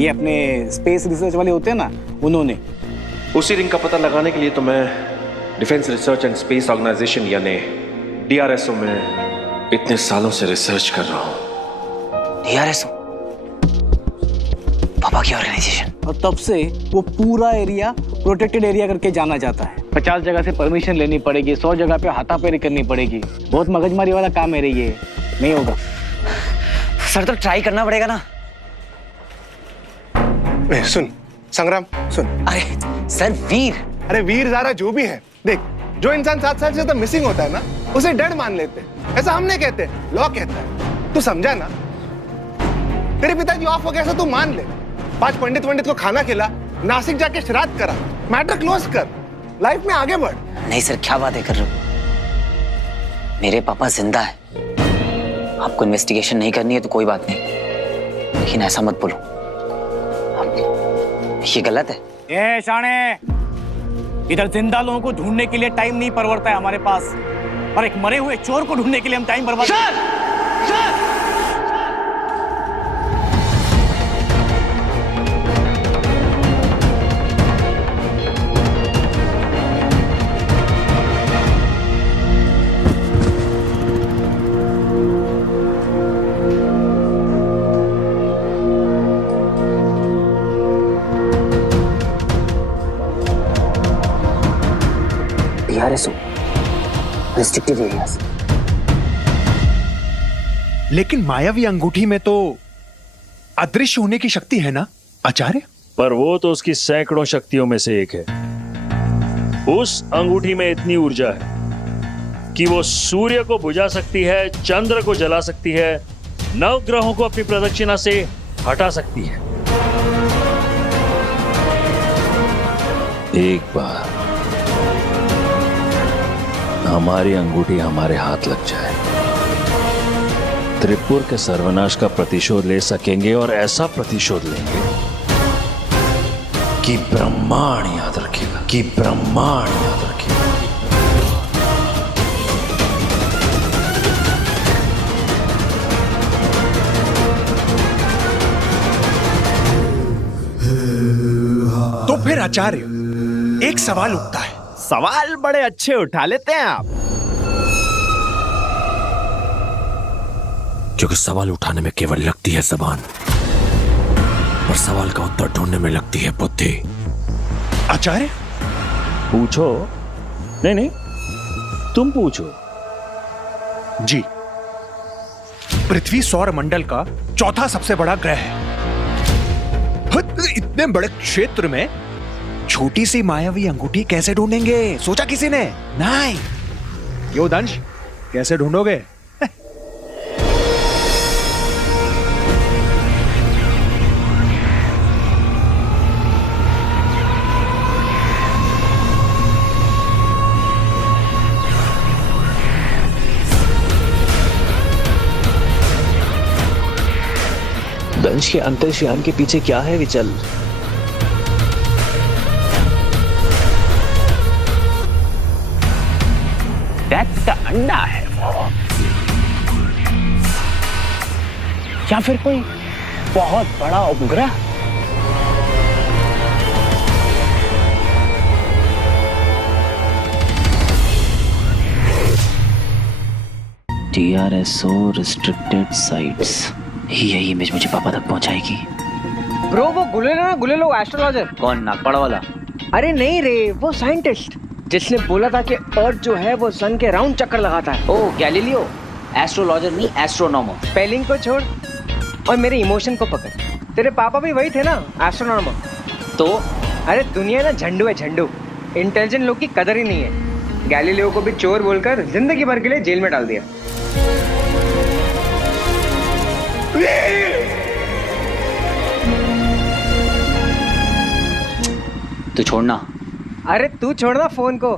ये अपने स्पेस रिसर्च वाले होते हैं ना, उन्होंने। उसी रिंग का पता लगाने के लिए तो मैं defence research and space organisation यानी डीआरएसओ में इतने सालों से रिसर्च कर रहा हूँ। डीआरएसओ? पापा की ऑर्गेनाइजेशन? और तब से वो पूरा एरिया प्रोटेक्टेड एरिया करके जाना जाता है। 50 जगह से परमिशन लेनी पड़ेगी, 100 जगह पे हाथापाई करनी पड़ेगी। बहुत मगजमारी वाला काम है रे ये, नहीं होगा। सर तो ट्राई करना पड़ेगा ना। सुन संग्राम, सुन। अरे सर वीर। अरे वीर ज़ारा जो भी है, देख जो इंसान 7 साल से तो मिसिंग होता है ना, उसे डेड मान लेते हैं। ऐसा हम नहीं कहते, लॉ कहता है। तू समझा ना? तेरे पिताजी ऑफ हो गया, ऐसा तू मान ले। 5 पंडित को खाना खिला, नासिक जाके श्राद्ध करा, मैटर क्लोज कर, लाइफ में आगे बढ़। नहीं सर, क्या बातें कर रहे हो? मेरे पापा जिंदा है। आपको इन्वेस्टिगेशन नहीं करनी है तो कोई बात नहीं, लेकिन ऐसा मत बोलो, ये गलत है। ए शाणे, इधर जिंदा लोगों को ढूंढने के लिए टाइम नहीं परवड़ता है हमारे पास, और एक मरे हुए चोर को ढूंढने के लिए हम टाइम बर्बाद। Restricted areas. लेकिन मायावी अंगूठी में तो अदृश्य होने की शक्ति है ना आचार्य? पर वो तो उसकी सैकड़ों शक्तियों में से एक है। उस अंगूठी में इतनी ऊर्जा है कि वो सूर्य को बुझा सकती है, चंद्र को जला सकती है, नवग्रहों को अपनी प्रदक्षिणा से हटा सकती है। एक बार हमारी अंगूठी हमारे हाथ लग जाए, त्रिपुर के सर्वनाश का प्रतिशोध ले सकेंगे, और ऐसा प्रतिशोध लेंगे कि ब्रह्मांड याद रखेगा, कि ब्रह्मांड याद रखेगा। तो फिर आचार्य, एक सवाल उठता है। सवाल बड़े अच्छे उठा लेते हैं आप, क्योंकि सवाल उठाने में केवल लगती है जबान, और सवाल का उत्तर ढूंढने में लगती है बुद्धि। आचार्य पूछो। नहीं नहीं, तुम पूछो। जी, पृथ्वी सौर मंडल का चौथा सबसे बड़ा ग्रह है। इतने बड़े क्षेत्र में छोटी सी मायावी अंगूठी कैसे ढूंढेंगे? सोचा किसी ने? नहीं। क्यों दंश, कैसे ढूंढोगे? दंश के अंतरिक्षयान के पीछे क्या है विचल? अंडा है वो, या फिर कोई बहुत बड़ा उपग्रह? TRSO रिस्ट्रिक्टेड साइट्स, यही इमेज मुझे पापा तक पहुंचाएगी। ब्रो, वो गुलेलो एस्ट्रोलॉजर। कौन, नागपाड़ा वाला? अरे नहीं रे, वो साइंटिस्ट जिसने बोला था कि अर्थ जो है वो सन के राउंड चक्कर लगाता है। ओ गैलीलियो, एस्ट्रोलॉजर नहीं एस्ट्रोनॉमर। स्पेलिंग को छोड़ और मेरे इमोशन को पकड़। तेरे पापा भी वही थे ना, एस्ट्रोनॉमर। तो अरे दुनिया ना झंडू है, झंडू। इंटेलिजेंट लोग की कदर ही नहीं है। गैलीलियो को भी चोर बोलकर जिंदगी भर के लिए जेल में डाल दिया। तू छोड़ना। अरे तू छोड़ना फोन को।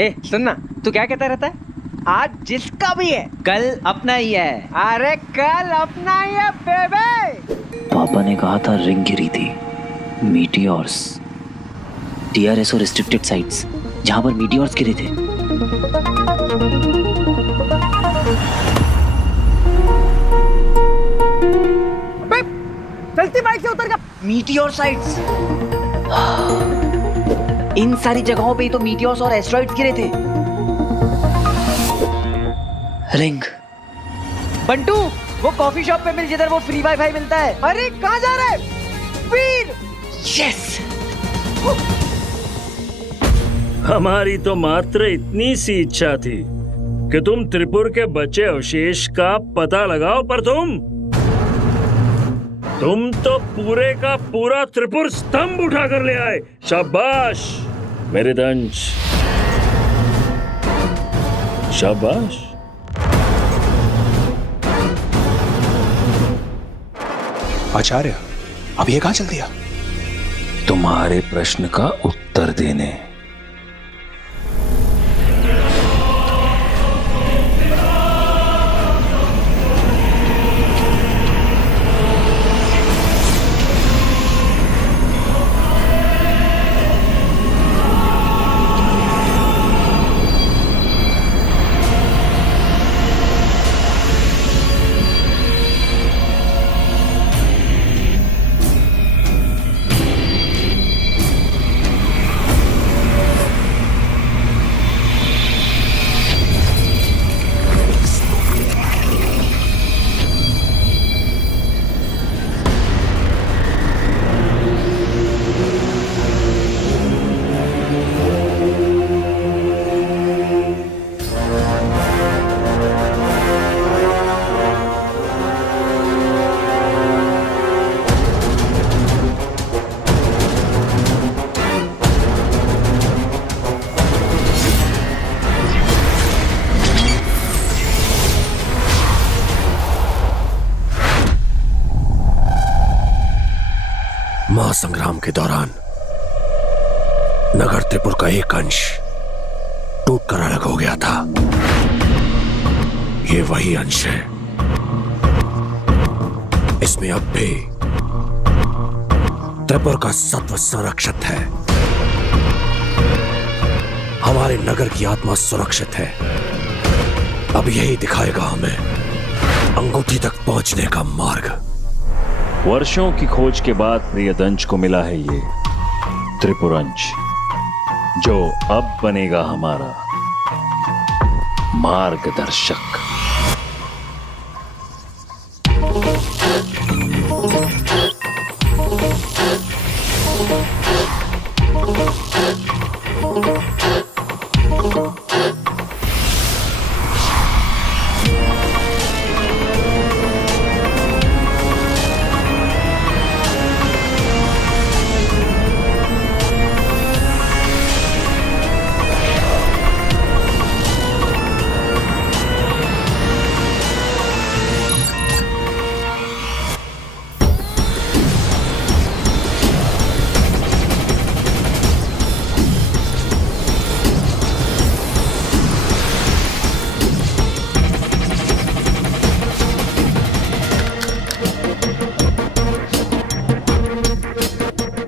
ए सुनना, तू क्या कहता रहता है? आज जिसका भी है कल अपना ही है। अरे कल अपना ही है बेबे। पापा ने कहा था रिंग गिरी थी, मीटियोर्स, TRSO रिस्ट्रिक्टेड साइट्स, जहां पर मीटियोर्स गिरे थे। चलती बाइक से उतर गया। मीटियोर साइट्स, इन सारी जगहों पे ही तो मीटियोर्स और एस्टेरॉइड्स गिरे थे। रिंग। बंटू, वो कॉफी शॉप पे मिल जिधर वो फ्री वाईफाई मिलता है। अरे कहाँ जा रहा है वीर? यस। हमारी तो मात्र इतनी सी इच्छा थी कि तुम त्रिपुर के बचे अवशेष का पता लगाओ, पर तुम तो पूरे का पूरा त्रिपुर स्तंभ उठा कर ले आए। शाबाश मेरे दंश। शाबाश। आचार्य, अब ये कहाँ चल दिया? तुम्हारे प्रश्न का उत्तर देने। महासंग्राम के दौरान नगर त्रिपुर का एक अंश टूटकर अलग हो गया था। ये वही अंश है। इसमें अब भी त्रिपुर का सत्व संरक्षित है। हमारे नगर की आत्मा सुरक्षित है। अब यही दिखाएगा हमें अंगूठी तक पहुंचने का मार्ग। वर्षों की खोज के बाद प्रियदंश को मिला है ये त्रिपुरंश, जो अब बनेगा हमारा मार्गदर्शक।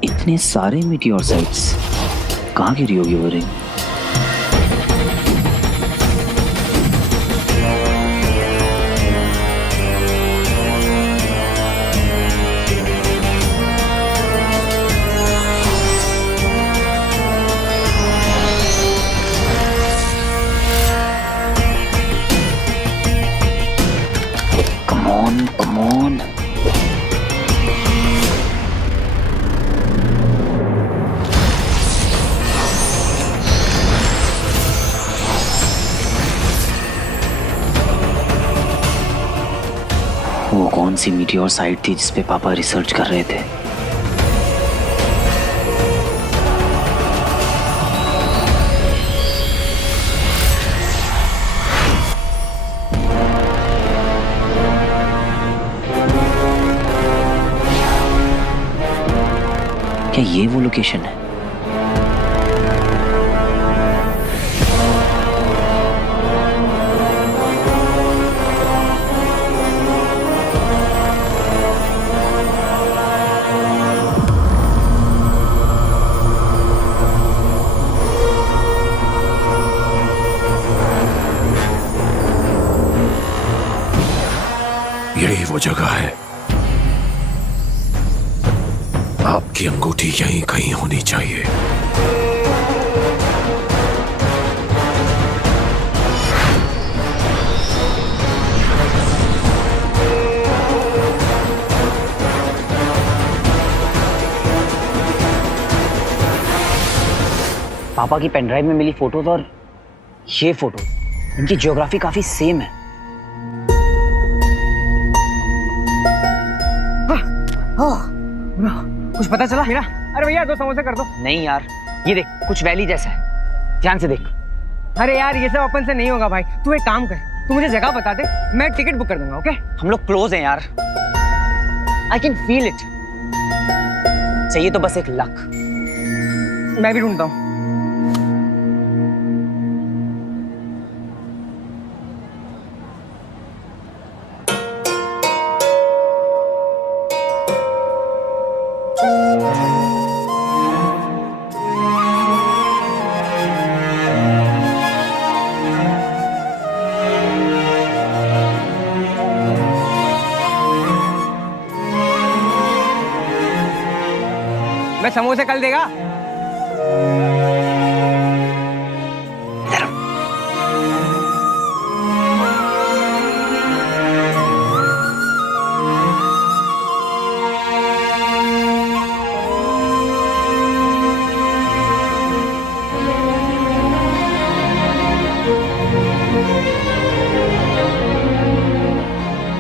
इतने सारे मीटियोर साइट्स कहाँ गिरी होगी वो ring? Come on, come on. वो कौन सी मीटियोर साइट थी जिस पे पापा रिसर्च कर रहे थे? क्या ये वो लोकेशन है? यही वो जगह है। आपकी अंगूठी यहीं कहीं होनी चाहिए। पापा की पेनड्राइव में मिली फोटोज और ये फोटो, इनकी ज्योग्राफी काफी सेम है। कुछ पता चला मेरा? अरे भैया 2 समोसे कर दो। नहीं यार, ये देख कुछ वैली जैसा है, ध्यान से देख। अरे यार ये सब अपन से नहीं होगा भाई, तू एक काम कर, तू मुझे जगह बता दे, मैं टिकट बुक कर दूंगा। ओके हम लोग क्लोज हैं यार, आई कैन फील इट। चाहिए तो बस एक लक। मैं भी ढूंढता हूँ। मैं समोसे कल देगा।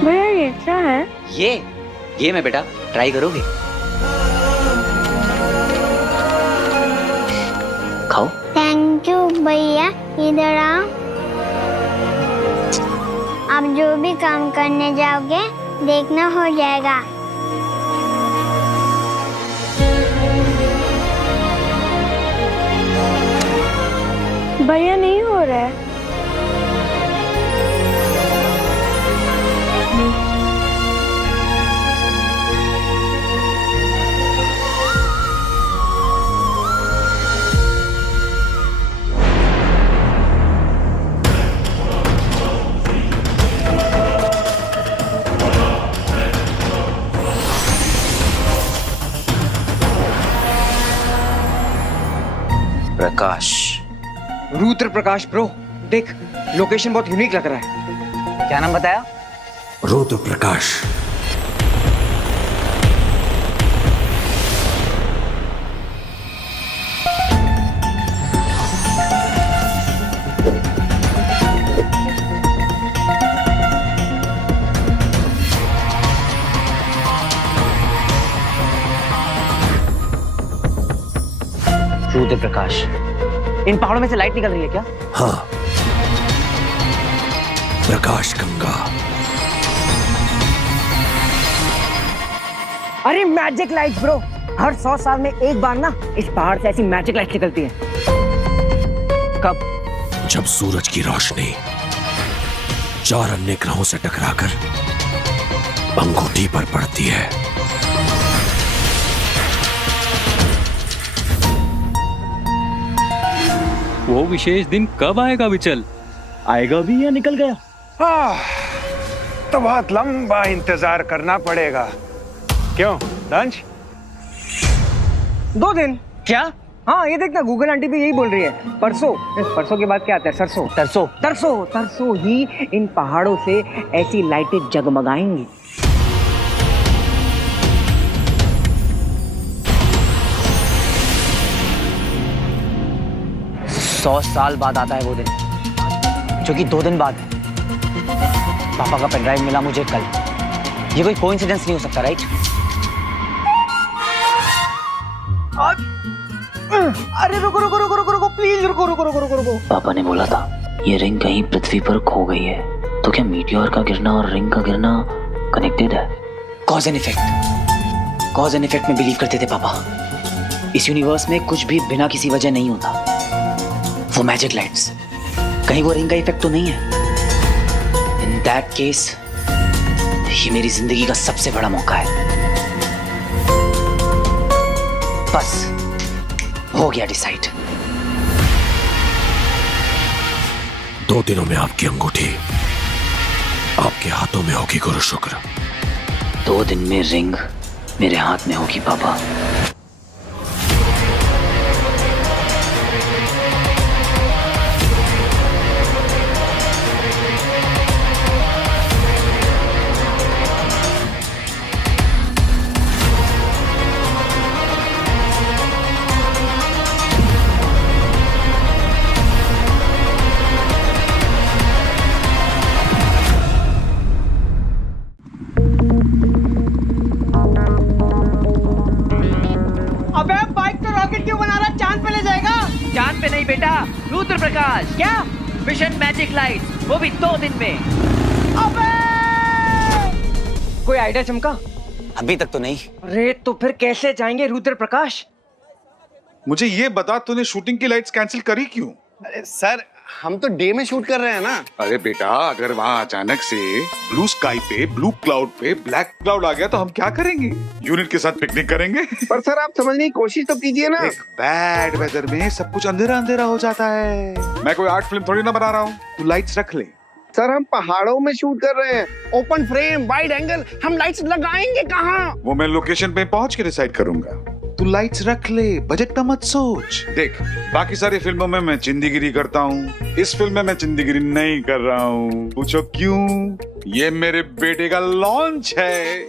भैया ये क्या है? ये मैं बेटा ट्राई करोगे? खाओ। थैंक यू भैया, इधर आओ। आप जो भी काम करने जाओगे देखना हो जाएगा। भैया नहीं हो रहा है। प्रकाश। रुद्र प्रकाश ब्रो, देख लोकेशन बहुत यूनिक लग रहा है। क्या नाम बताया? रुद्र प्रकाश। रुद्र प्रकाश, इन पहाड़ों में से लाइट निकल रही है क्या? हाँ, प्रकाश गंगा। अरे मैजिक लाइट ब्रो, हर 100 साल में एक बार ना इस पहाड़ से ऐसी मैजिक लाइट निकलती है। कब? जब सूरज की रोशनी 4 अन्य ग्रहों से टकराकर अंगूठी पर पड़ती है। वो विशेष दिन कब आएगा विचल? आएगा भी या निकल गया? तो बहुत लंबा इंतजार करना पड़ेगा। क्यों दंश? 2 दिन। क्या? हाँ ये देखना, गूगल आंटी भी यही बोल रही है। परसों के बाद क्या आता है? सरसों। तरसों ही इन पहाड़ों से ऐसी लाइटें जगमगाएंगी। 100 साल बाद आता है वो दिन, जो कि 2 दिन बाद है। पापा का पेनड्राइव मिला मुझे कल। ये कोई कोइंसिडेंस नहीं हो सकता, राइट? अरे रुको प्लीज, रुको। पापा ने बोला था ये रिंग कहीं पृथ्वी पर खो गई है, तो क्या मीटियोर का गिरना और रिंग का गिरना कनेक्टेड है? कॉज एंड इफेक्ट में बिलीव करते थे पापा। इस यूनिवर्स में कुछ भी बिना किसी वजह नहीं होता। वो मैजिक लाइट्स, कहीं वो रिंग का इफेक्ट तो नहीं है? इन दैट केस ये मेरी जिंदगी का सबसे बड़ा मौका है। बस हो गया डिसाइड। 2 दिनों में आपकी अंगूठी आपके हाथों में होगी गुरु शुक्र। 2 दिन में रिंग मेरे हाथ में होगी पापा। क्या? मिशन मैजिक लाइट, वो भी 2 दिन में। कोई आइडिया चमका? अभी तक तो नहीं। अरे तो फिर कैसे जाएंगे रुद्र प्रकाश? मुझे ये बता, तूने शूटिंग की लाइट्स कैंसिल करी क्यों? अरे सर, हम तो डे में शूट कर रहे हैं ना। अरे बेटा, अगर वहाँ अचानक से ब्लू स्काई पे, ब्लू क्लाउड पे ब्लैक क्लाउड आ गया तो हम क्या करेंगे? यूनिट के साथ पिकनिक करेंगे? पर सर आप समझने की कोशिश तो कीजिए ना। एक बैड वेदर में सब कुछ अंधेरा अंधेरा हो जाता है। मैं कोई आर्ट फिल्म थोड़ी ना बना रहा हूँ। तू लाइट्स रख ले। सर हम पहाड़ों में शूट कर रहे हैं, ओपन फ्रेम, वाइड एंगल, हम लाइट्स लगाएंगे कहाँ? वो मैं लोकेशन पे पहुंच के डिसाइड करूंगा। तू लाइट्स रख ले, बजट का मत सोच। देख, बाकी सारी फिल्मों में मैं चिंदीगिरी करता हूँ, इस फिल्म में मैं चिंदीगिरी नहीं कर रहा हूँ। पूछो क्यों? ये मेरे बेटे का लॉन्च है,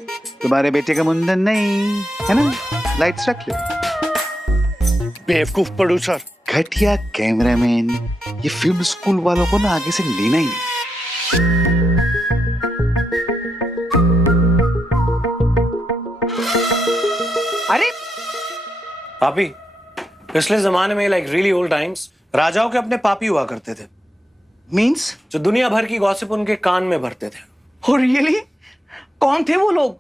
तुम्हारे बेटे का मुंडन नहीं, है ना? लाइट्स रख ले। बेवकूफ प्रोड्यूसर, घटिया कैमरामैन, ये फिल्म स्कूल वालों को ना आगे से लेना ही नहीं। अरे पापी, पिछले जमाने में लाइक रियली ओल्ड टाइम्स राजाओं के अपने पापी हुआ करते थे। मींस जो दुनिया भर की गॉसिप उनके कान में भरते थे। और रियली कौन थे वो लोग?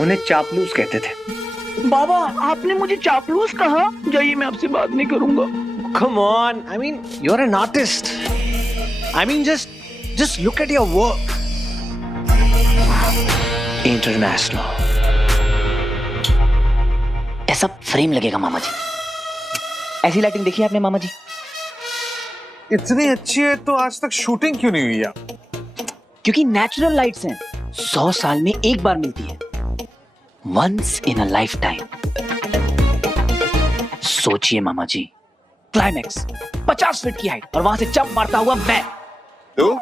उन्हें चापलूस कहते थे। बाबा आपने मुझे चापलूस कहा? जाइए, मैं आपसे बात नहीं करूंगा। Come on, I mean you're an artist. I mean just look at your work. International. ऐसा फ्रेम लगेगा मामा जी। ऐसी लाइटिंग देखी है आपने मामा जी? इतनी अच्छी है तो आज तक शूटिंग क्यों नहीं हुई? क्योंकि नेचुरल लाइट्स हैं, 100 साल में एक बार मिलती है, once in a lifetime. सोचिए मामा जी, क्लाइमैक्स 50 फीट की हाइट और वहां से जंप मारता हुआ मैं, तो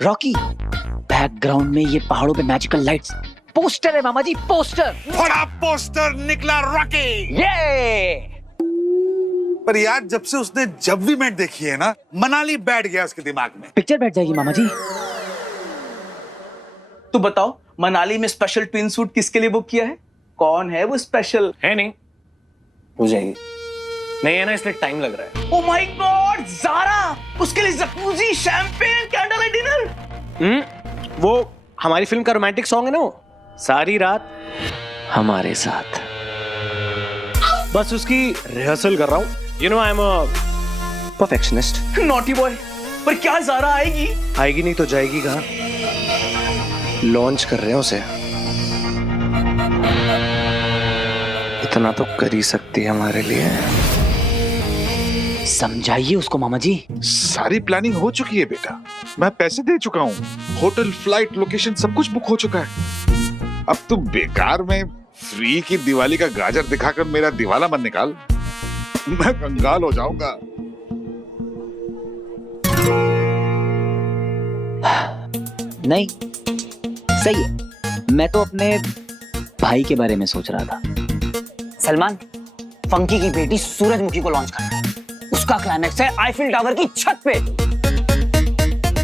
रॉकी, बैकग्राउंड में ये पहाड़ों पे मैजिकल लाइट्स, पोस्टर है मामा जी, पोस्टर। बड़ा पोस्टर निकला रॉकी। ये पर यार, जब से उसने जब भी मैट देखी है ना, मनाली बैठ गया उसके दिमाग में। पिक्चर बैठ जाएगी मामा जी। तो बताओ, मनाली में स्पेशल ट्विन सूट किसके लिए बुक किया है? कौन है वो स्पेशल? है नहीं, हो जाएगी। नहीं है ना, इसलिए टाइम लग रहा है। Oh my god, Zara! उसके लिए jacuzzi, champagne, candle light dinner. वो हमारी फिल्म का रोमांटिक सॉन्ग है ना, वो सारी रात हमारे साथ। बस उसकी रिहर्सल कर रहा हूँ। You know I am a perfectionist. Naughty boy. पर क्या ज़ारा आएगी? आएगी नहीं तो जाएगी कहाँ? लॉन्च कर रहे हैं उसे। इतना तो कर ही सकती है हमारे लिए। समझाइए उसको मामा जी। सारी प्लानिंग हो चुकी है बेटा, मैं पैसे दे चुका हूँ, होटल, फ्लाइट, लोकेशन सब कुछ बुक हो चुका है। अब तू बेकार में फ्री की दिवाली का गाजर दिखाकर मेरा दिवाला मत निकाल, मैं कंगाल हो जाऊंगा। नहीं, सही है। मैं तो अपने भाई के बारे में सोच रहा था। सलमान, फंकी की बेटी सूरजमुखी को लॉन्च करना है। उसका क्लाइमैक्स है आईफिल टावर की छत पे।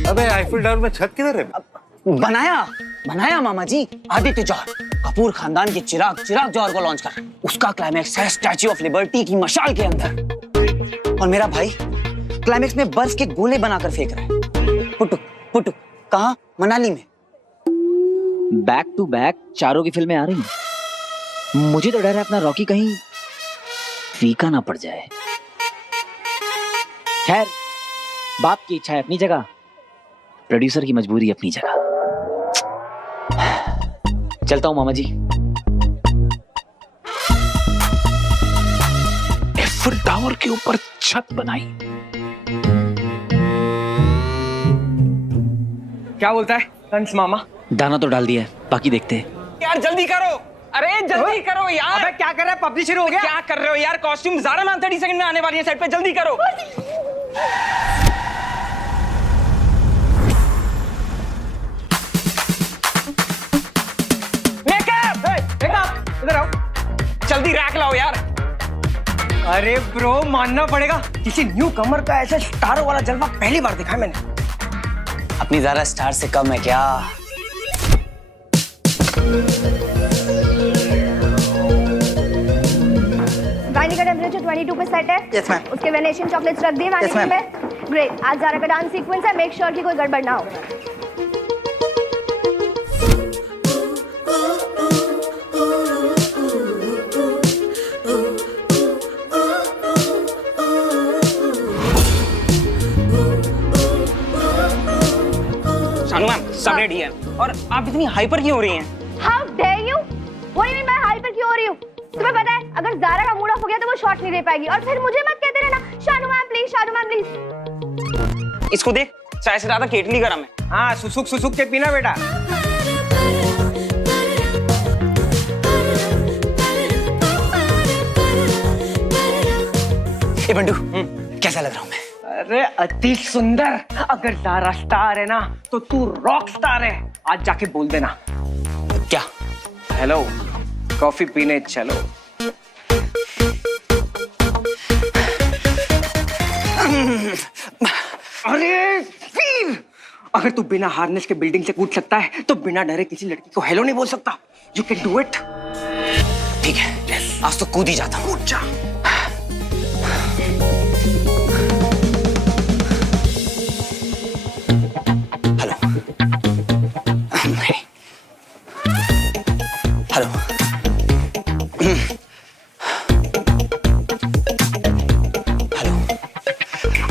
अबे आईफिल टावर में छत किधर है? बनाया मामा जी। आदित्य जौहर, कपूर खानदान के चिराग जौहर को लॉन्च कर रहा है। उसका क्लाइमैक्स है स्टैच्यू ऑफ लिबर्टी की मशाल के अंदर। और मेरा भाई क्लाइमैक्स में बर्फ के गोले बनाकर फेंक रहा है। पुटुक कहाँ? मनाली में। बैक टू बैक चारों की फिल्में आ रही हैं। मुझे तो डर है अपना रॉकी कहीं फीका ना पड़ जाए। खैर, बाप की इच्छा है अपनी जगह, प्रोड्यूसर की मजबूरी अपनी जगह। चलता हूं मामा जी। एफिल टावर के ऊपर छत बनाई। क्या बोलता है कंस मामा? दाना तो डाल दिया है, बाकी देखते हैं। यार जल्दी करो। अरे जल्दी करो यार। अबे क्या कर रहा है? पब्लिशर हो गया? क्या कर रहे हो यार? कॉस्ट्यूम ज़ारा मैम 30 सेकंड में आने वाली है सेट पे, जल्दी करो। मेकअप इधर आओ, जल्दी रैक लाओ यार। अरे ब्रो, मानना पड़ेगा, किसी न्यू कमर का ऐसा स्टार वाला जलवा पहली बार देखा है मैंने। अपनी ज़ारा स्टार से कम है क्या? गाड़ी का टेम्परेचर 22 पे सेट है। Yes ma'am. उसके वेनेशियन चॉकलेट्स रख दिए वानी में। ग्रेट, आज ज़ारा का डांस सीक्वेंस है, मेक श्योर कि कोई गड़बड़ ना हो। शानू मैम, सब रेडी है और आप इतनी हाइपर क्यों हो रही हैं? How dare you? What do you mean by hyper क्यों हो रही हूँ? तुम्हें पता है अगर ज़ारा का मूड ऑफ हो गया तो वो शॉट नहीं दे पाएगी, और फिर मुझे मत कहते रहना Shanu ma'am please, Shanu ma'am please. इसको देख, चाय से ज्यादा केटली गरम है। हाँ, सुसुक के पीना बेटा। ए बंटू, कैसा लग रहा हूँ मैं? अरे अति सुंदर। अगर ज़ारा स्टार है ना तो तू रॉक स्टार है। आज जाके बोल देना। क्या? हेलो, कॉफी पीने चलो। अरे वीर, अगर तू बिना हार्नेस के बिल्डिंग से कूद सकता है तो बिना डरे किसी लड़की को हेलो नहीं बोल सकता। You can do it. ठीक है, आज तो कूद ही जाता हूँ। कूद जा। Hello hello, hello,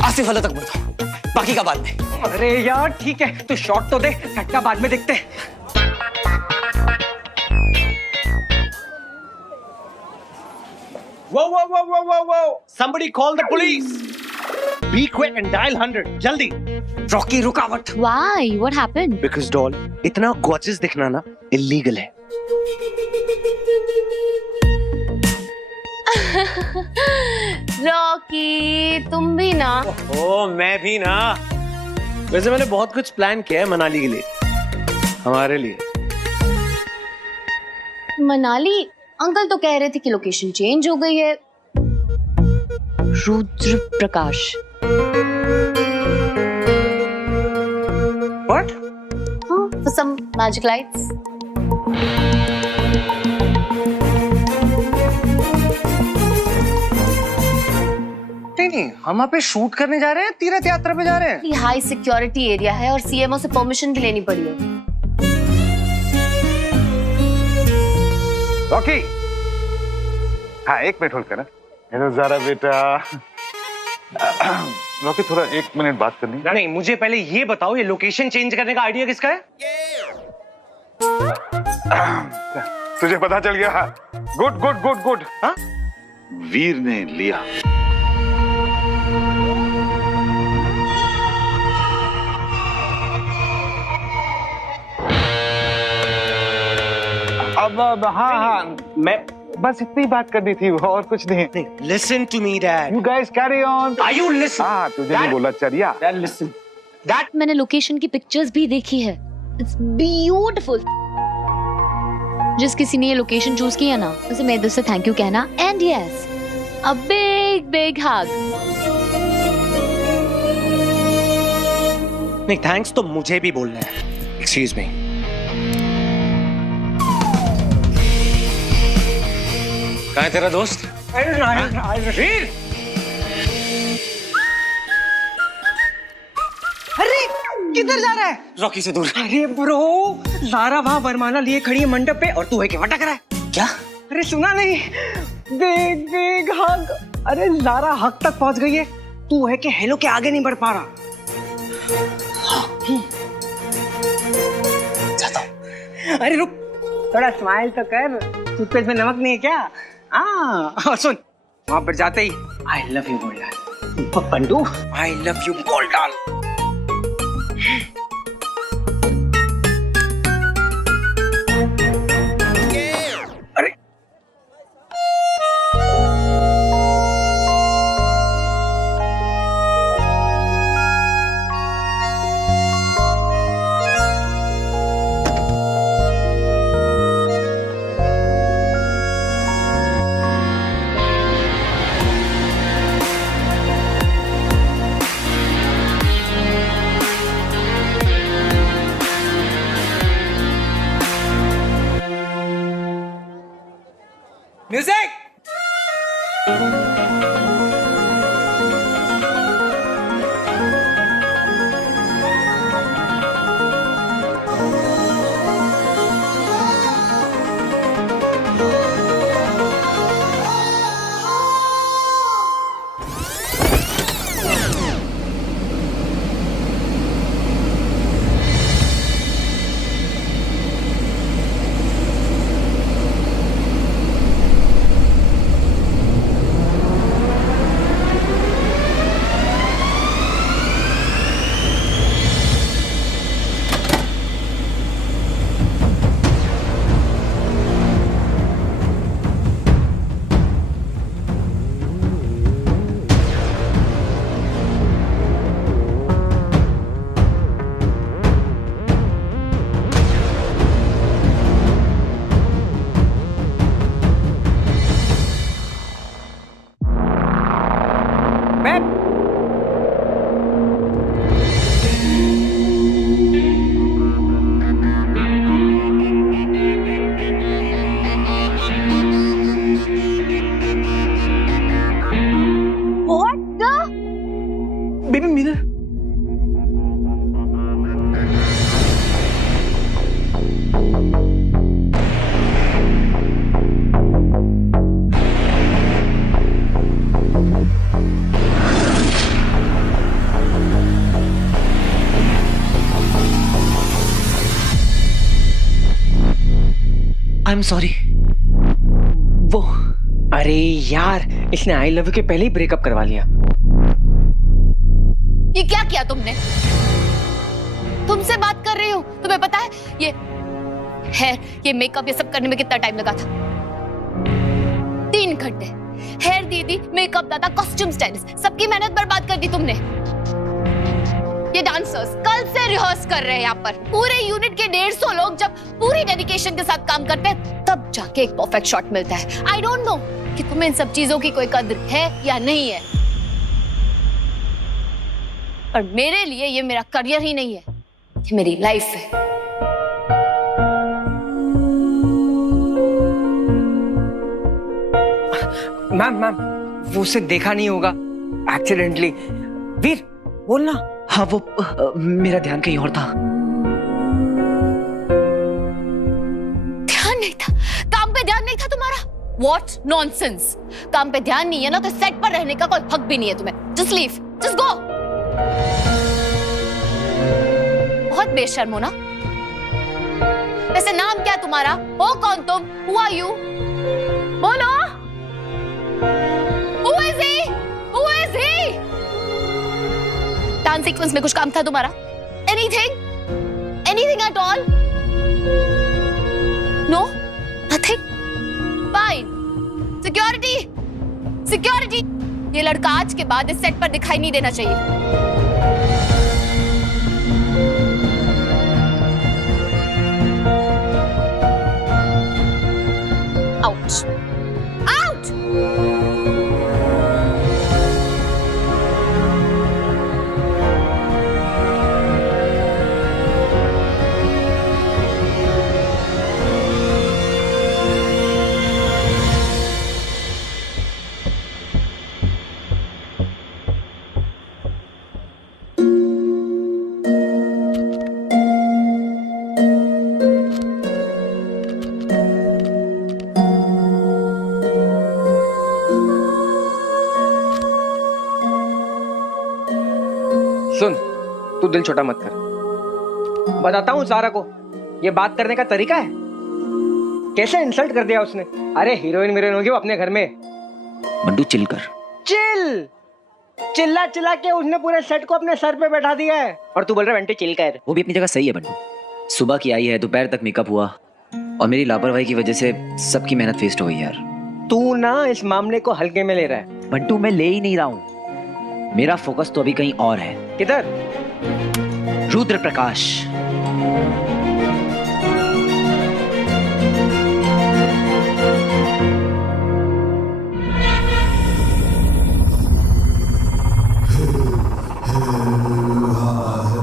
Asif hello तक बोलता हूँ, बाकी का बाद में। अरे यार ठीक है, तू शॉट तो दे, घटना बाद में देखते हैं। Whoa, whoa, whoa, whoa, whoa, whoa! Somebody call the police! Be quick and dial 100. जल्दी! रॉकी रुकावट। Why? What happened? Because doll, इतना gorgeous दिखना ना illegal है। रॉकी, तुम भी ना। ओ, मैं भी ना। वैसे मैंने बहुत कुछ प्लान किया है मनाली के लिए, हमारे लिए। मनाली? अंकल तो कह रहे थे कि लोकेशन चेंज हो गई है। रुद्र प्रकाश। What? For some magic lights. नहीं, हम वहाँ पे शूट करने जा रहे हैं, तीर्थ यात्रा पे जा रहे हैं। हाई सिक्योरिटी एरिया है और सीएमओ से परमिशन भी लेनी पड़ी है। रॉकी, हाँ एक मिनट होल्ड करना। हेलो ज़ारा बेटा। रॉकी थोड़ा 1 मिनट बात करनी। नहीं, मुझे पहले ये बताओ, ये लोकेशन चेंज करने का आइडिया किसका है? तुझे पता चल गया? Good good good good. हाँ, वीर ने लिया। अब हाँ, मैं बस इतनी बात करनी थी, और कुछ नहीं। Listen to me, Dad. You guys carry on. Are you listening? हाँ, तुझे नहीं बोला चरिया। Dad, listen. Dad. मैंने लोकेशन की पिक्चर्स भी देखी है। It's beautiful. जिस किसी ने ये लोकेशन चूज किया ना, उसे मेरे दिल से थैंक यू कहना। And yes, a big big hug. नहीं, थैंक्स तो मुझे भी बोलना है। Excuse me. कहाँ है तेरा दोस्त? वीर! अरे किधर जा रहा है? रॉकी से दूर। अरे ब्रो, ज़ारा वहाँ वरमाला लिए खड़ी है मंडप पे और तू है क्या भटक रहा है? क्या? अरे सुना नहीं? बिग बिग हग। अरे ज़ारा हग तक पहुंच गई है, तू है कि हेलो के आगे नहीं बढ़ पा रहा। जाता हूँ। अरे रुक, थोड़ा स्माइल तो कर। टूथपेस्ट में नमक नहीं है क्या? और सुन, वहां पर जाते ही आई लव यू बोल डाल। बंडू, आई लव यू बोल डाल। अरे आई एम सॉरी। वो अरे यार, इसने आई लव यू के पहले ही ब्रेकअप करवा लिया। ये क्या किया तुमने? तुमसे बात कर रही हूँ, तुम्हें पता है ये हेयर, ये मेकअप, ये सब करने में कितना टाइम लगा था? 3 घंटे। हेयर दी थी, मेकअप दादा, कॉस्ट्यूम स्टाइलिस्ट, सबकी मेहनत बर्बाद कर दी तुमने। ये डांसर्स कल से रिहर्स कर रहे हैं यहाँ पर। पूरे यूनिट के 150 लोग जब पूरी डेडिकेशन के साथ काम करते हैं तब जाके एक परफेक्ट शॉट मिलता है। आई डोंट नो कि तुम्हें इन सब चीजों की कोई कद्र है या नहीं है, और मेरे लिए ये मेरा करियर ही नहीं है, ये मेरी लाइफ है। मैम वो उसे देखा नहीं होगा, एक्सीडेंटली। वीर बोलना। हाँ वो मेरा ध्यान कहीं और था। ध्यान नहीं था? काम पे ध्यान नहीं था तुम्हारा? What nonsense! काम पे ध्यान नहीं है ना तो सेट पर रहने का कोई हक भी नहीं है तुम्हें। Just leave, just go. बहुत बेशर्म हो ना? वैसे नाम क्या तुम्हारा? हो कौन तुम? Who are you? बोलो। Who is he? Who is he? Dance sequence में कुछ काम था तुम्हारा? Anything? Anything at all? No? Nothing? Fine. Security! Security! ये लड़का आज के बाद इस सेट पर दिखाई नहीं देना चाहिए। Out! Out! सुन, तू दिल छोटा मत कर। बताता हूँ सारा को, ये बात करने का तरीका है। कैसे इंसल्ट कर दिया उसने। अरे हीरोइन होगी वो अपने घर में। बंटू चिल कर। चिल चिल्ला चिल्ला के उसने पूरे सेट को अपने सर पे बैठा दिया है, और तू बोल रहा है बंटू चिल कर। वो भी अपनी जगह सही है बंटू। सुबह की आई है, दोपहर तक मेकअप हुआ, और मेरी लापरवाही की वजह से सबकी मेहनत वेस्ट हो गई यार। तू ना इस मामले को हल्के में ले रहा है। बंटू मैं ले ही नहीं रहा हूँ, मेरा फोकस तो अभी कहीं और है। किधर? रुद्र प्रकाश।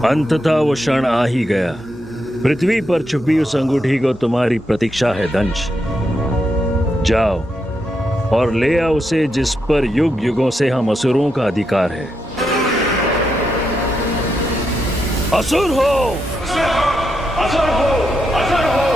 अंततः वो क्षण आ ही गया। पृथ्वी पर छुपी उस अंगूठी को तुम्हारी प्रतीक्षा है दंश। जाओ और ले आओ उसे, जिस पर युग युगों से हम असुरों का अधिकार है। असुर हो, असुर हो, असुर हो।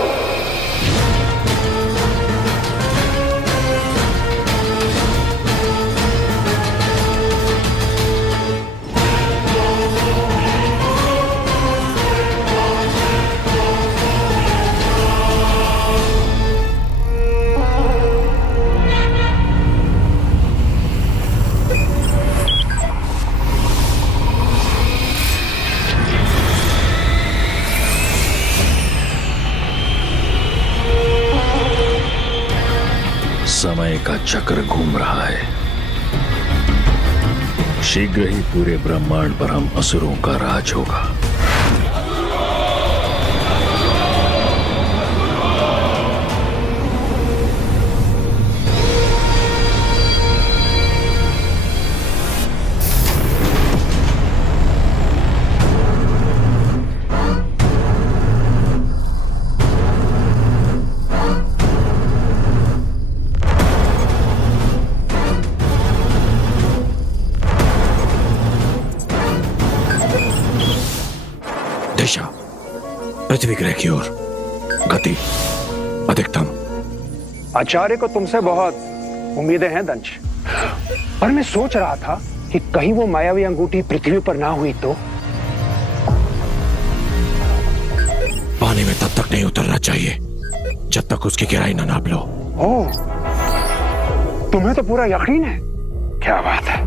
समय का चक्र घूम रहा है। शीघ्र ही पूरे ब्रह्मांड पर हम असुरों का राज होगा। दिशा पृथ्वी ग्रह की ओर, गति अधिकतम। आचार्य को तुमसे बहुत उम्मीदें हैं दंश, पर मैं सोच रहा था कि कहीं वो मायावी अंगूठी पृथ्वी पर ना हुई तो। पानी में तब तक नहीं उतरना चाहिए जब तक उसकी गहराई ना नाप लो। ओह, तुम्हें तो पूरा यकीन है। क्या बात है।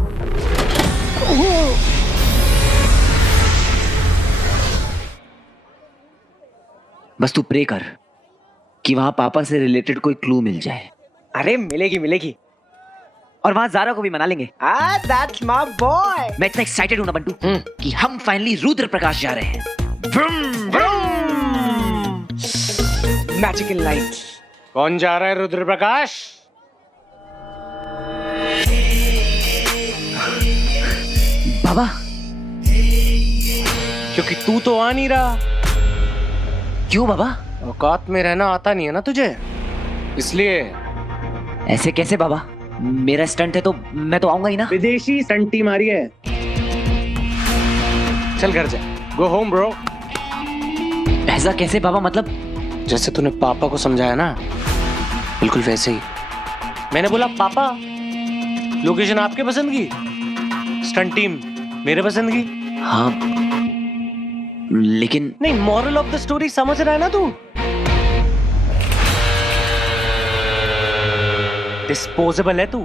बस तू प्रे कर कि वहां पापा से रिलेटेड कोई क्लू मिल जाए। अरे मिलेगी मिलेगी। और वहां जारा को भी मना लेंगे। That's my boy. मैं इतना एक्साइटेड हूं ना बंटू कि हम फाइनली रुद्र प्रकाश जा रहे हैं। Magical light. कौन जा रहा है रुद्र प्रकाश? बाबा, क्योंकि तू तो आ नहीं रहा। क्यों बाबा? औकात में रहना आता नहीं है ना तुझे, इसलिए। ऐसे कैसे बाबा? मेरा स्टंट है तो मैं तो आऊंगा ही ना। विदेशी स्टंट टीम आ रही है। चल घर जा, गो होम ब्रो। ऐसा कैसे बाबा? मतलब जैसे तूने पापा को समझाया ना, बिल्कुल वैसे ही। मैंने बोला पापा, लोकेशन आपके पसंद की, स्टंट टीम मेरे पसंद की। हाँ, लेकिन नहीं, मॉरल ऑफ द स्टोरी समझ रहा है ना तू? डिस्पोजेबल है तू,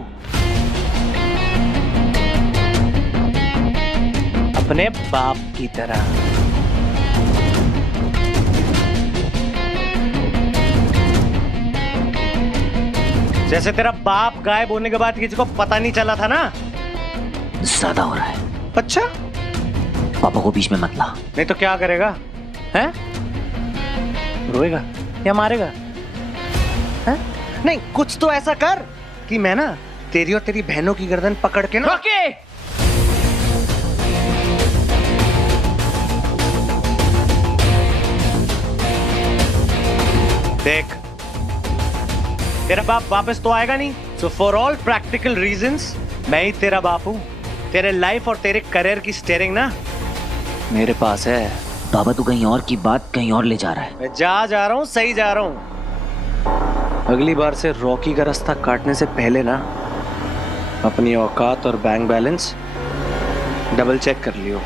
अपने बाप की तरह। जैसे तेरा बाप गायब होने के बाद किसी को पता नहीं चला था ना। ज्यादा हो रहा है। अच्छा, पापा को बीच में मत ला। नहीं तो क्या करेगा? हैं? रोएगा या मारेगा? हैं? नहीं, कुछ तो ऐसा कर कि मैं ना तेरी और तेरी बहनों की गर्दन पकड़ के ना। ओके। देख, तेरा बाप वापस तो आएगा नहीं, so for all practical reasons मैं ही तेरा बाप हूं। तेरे लाइफ और तेरे करियर की स्टीयरिंग ना मेरे पास है। बाबा तू कहीं और की बात कहीं और ले जा रहा है। मैं जा रहा हूं, सही जा रहा हूं। अगली बार से रॉकी का रास्ता काटने से पहले ना अपनी औकात और बैंक बैलेंस डबल चेक कर लियो।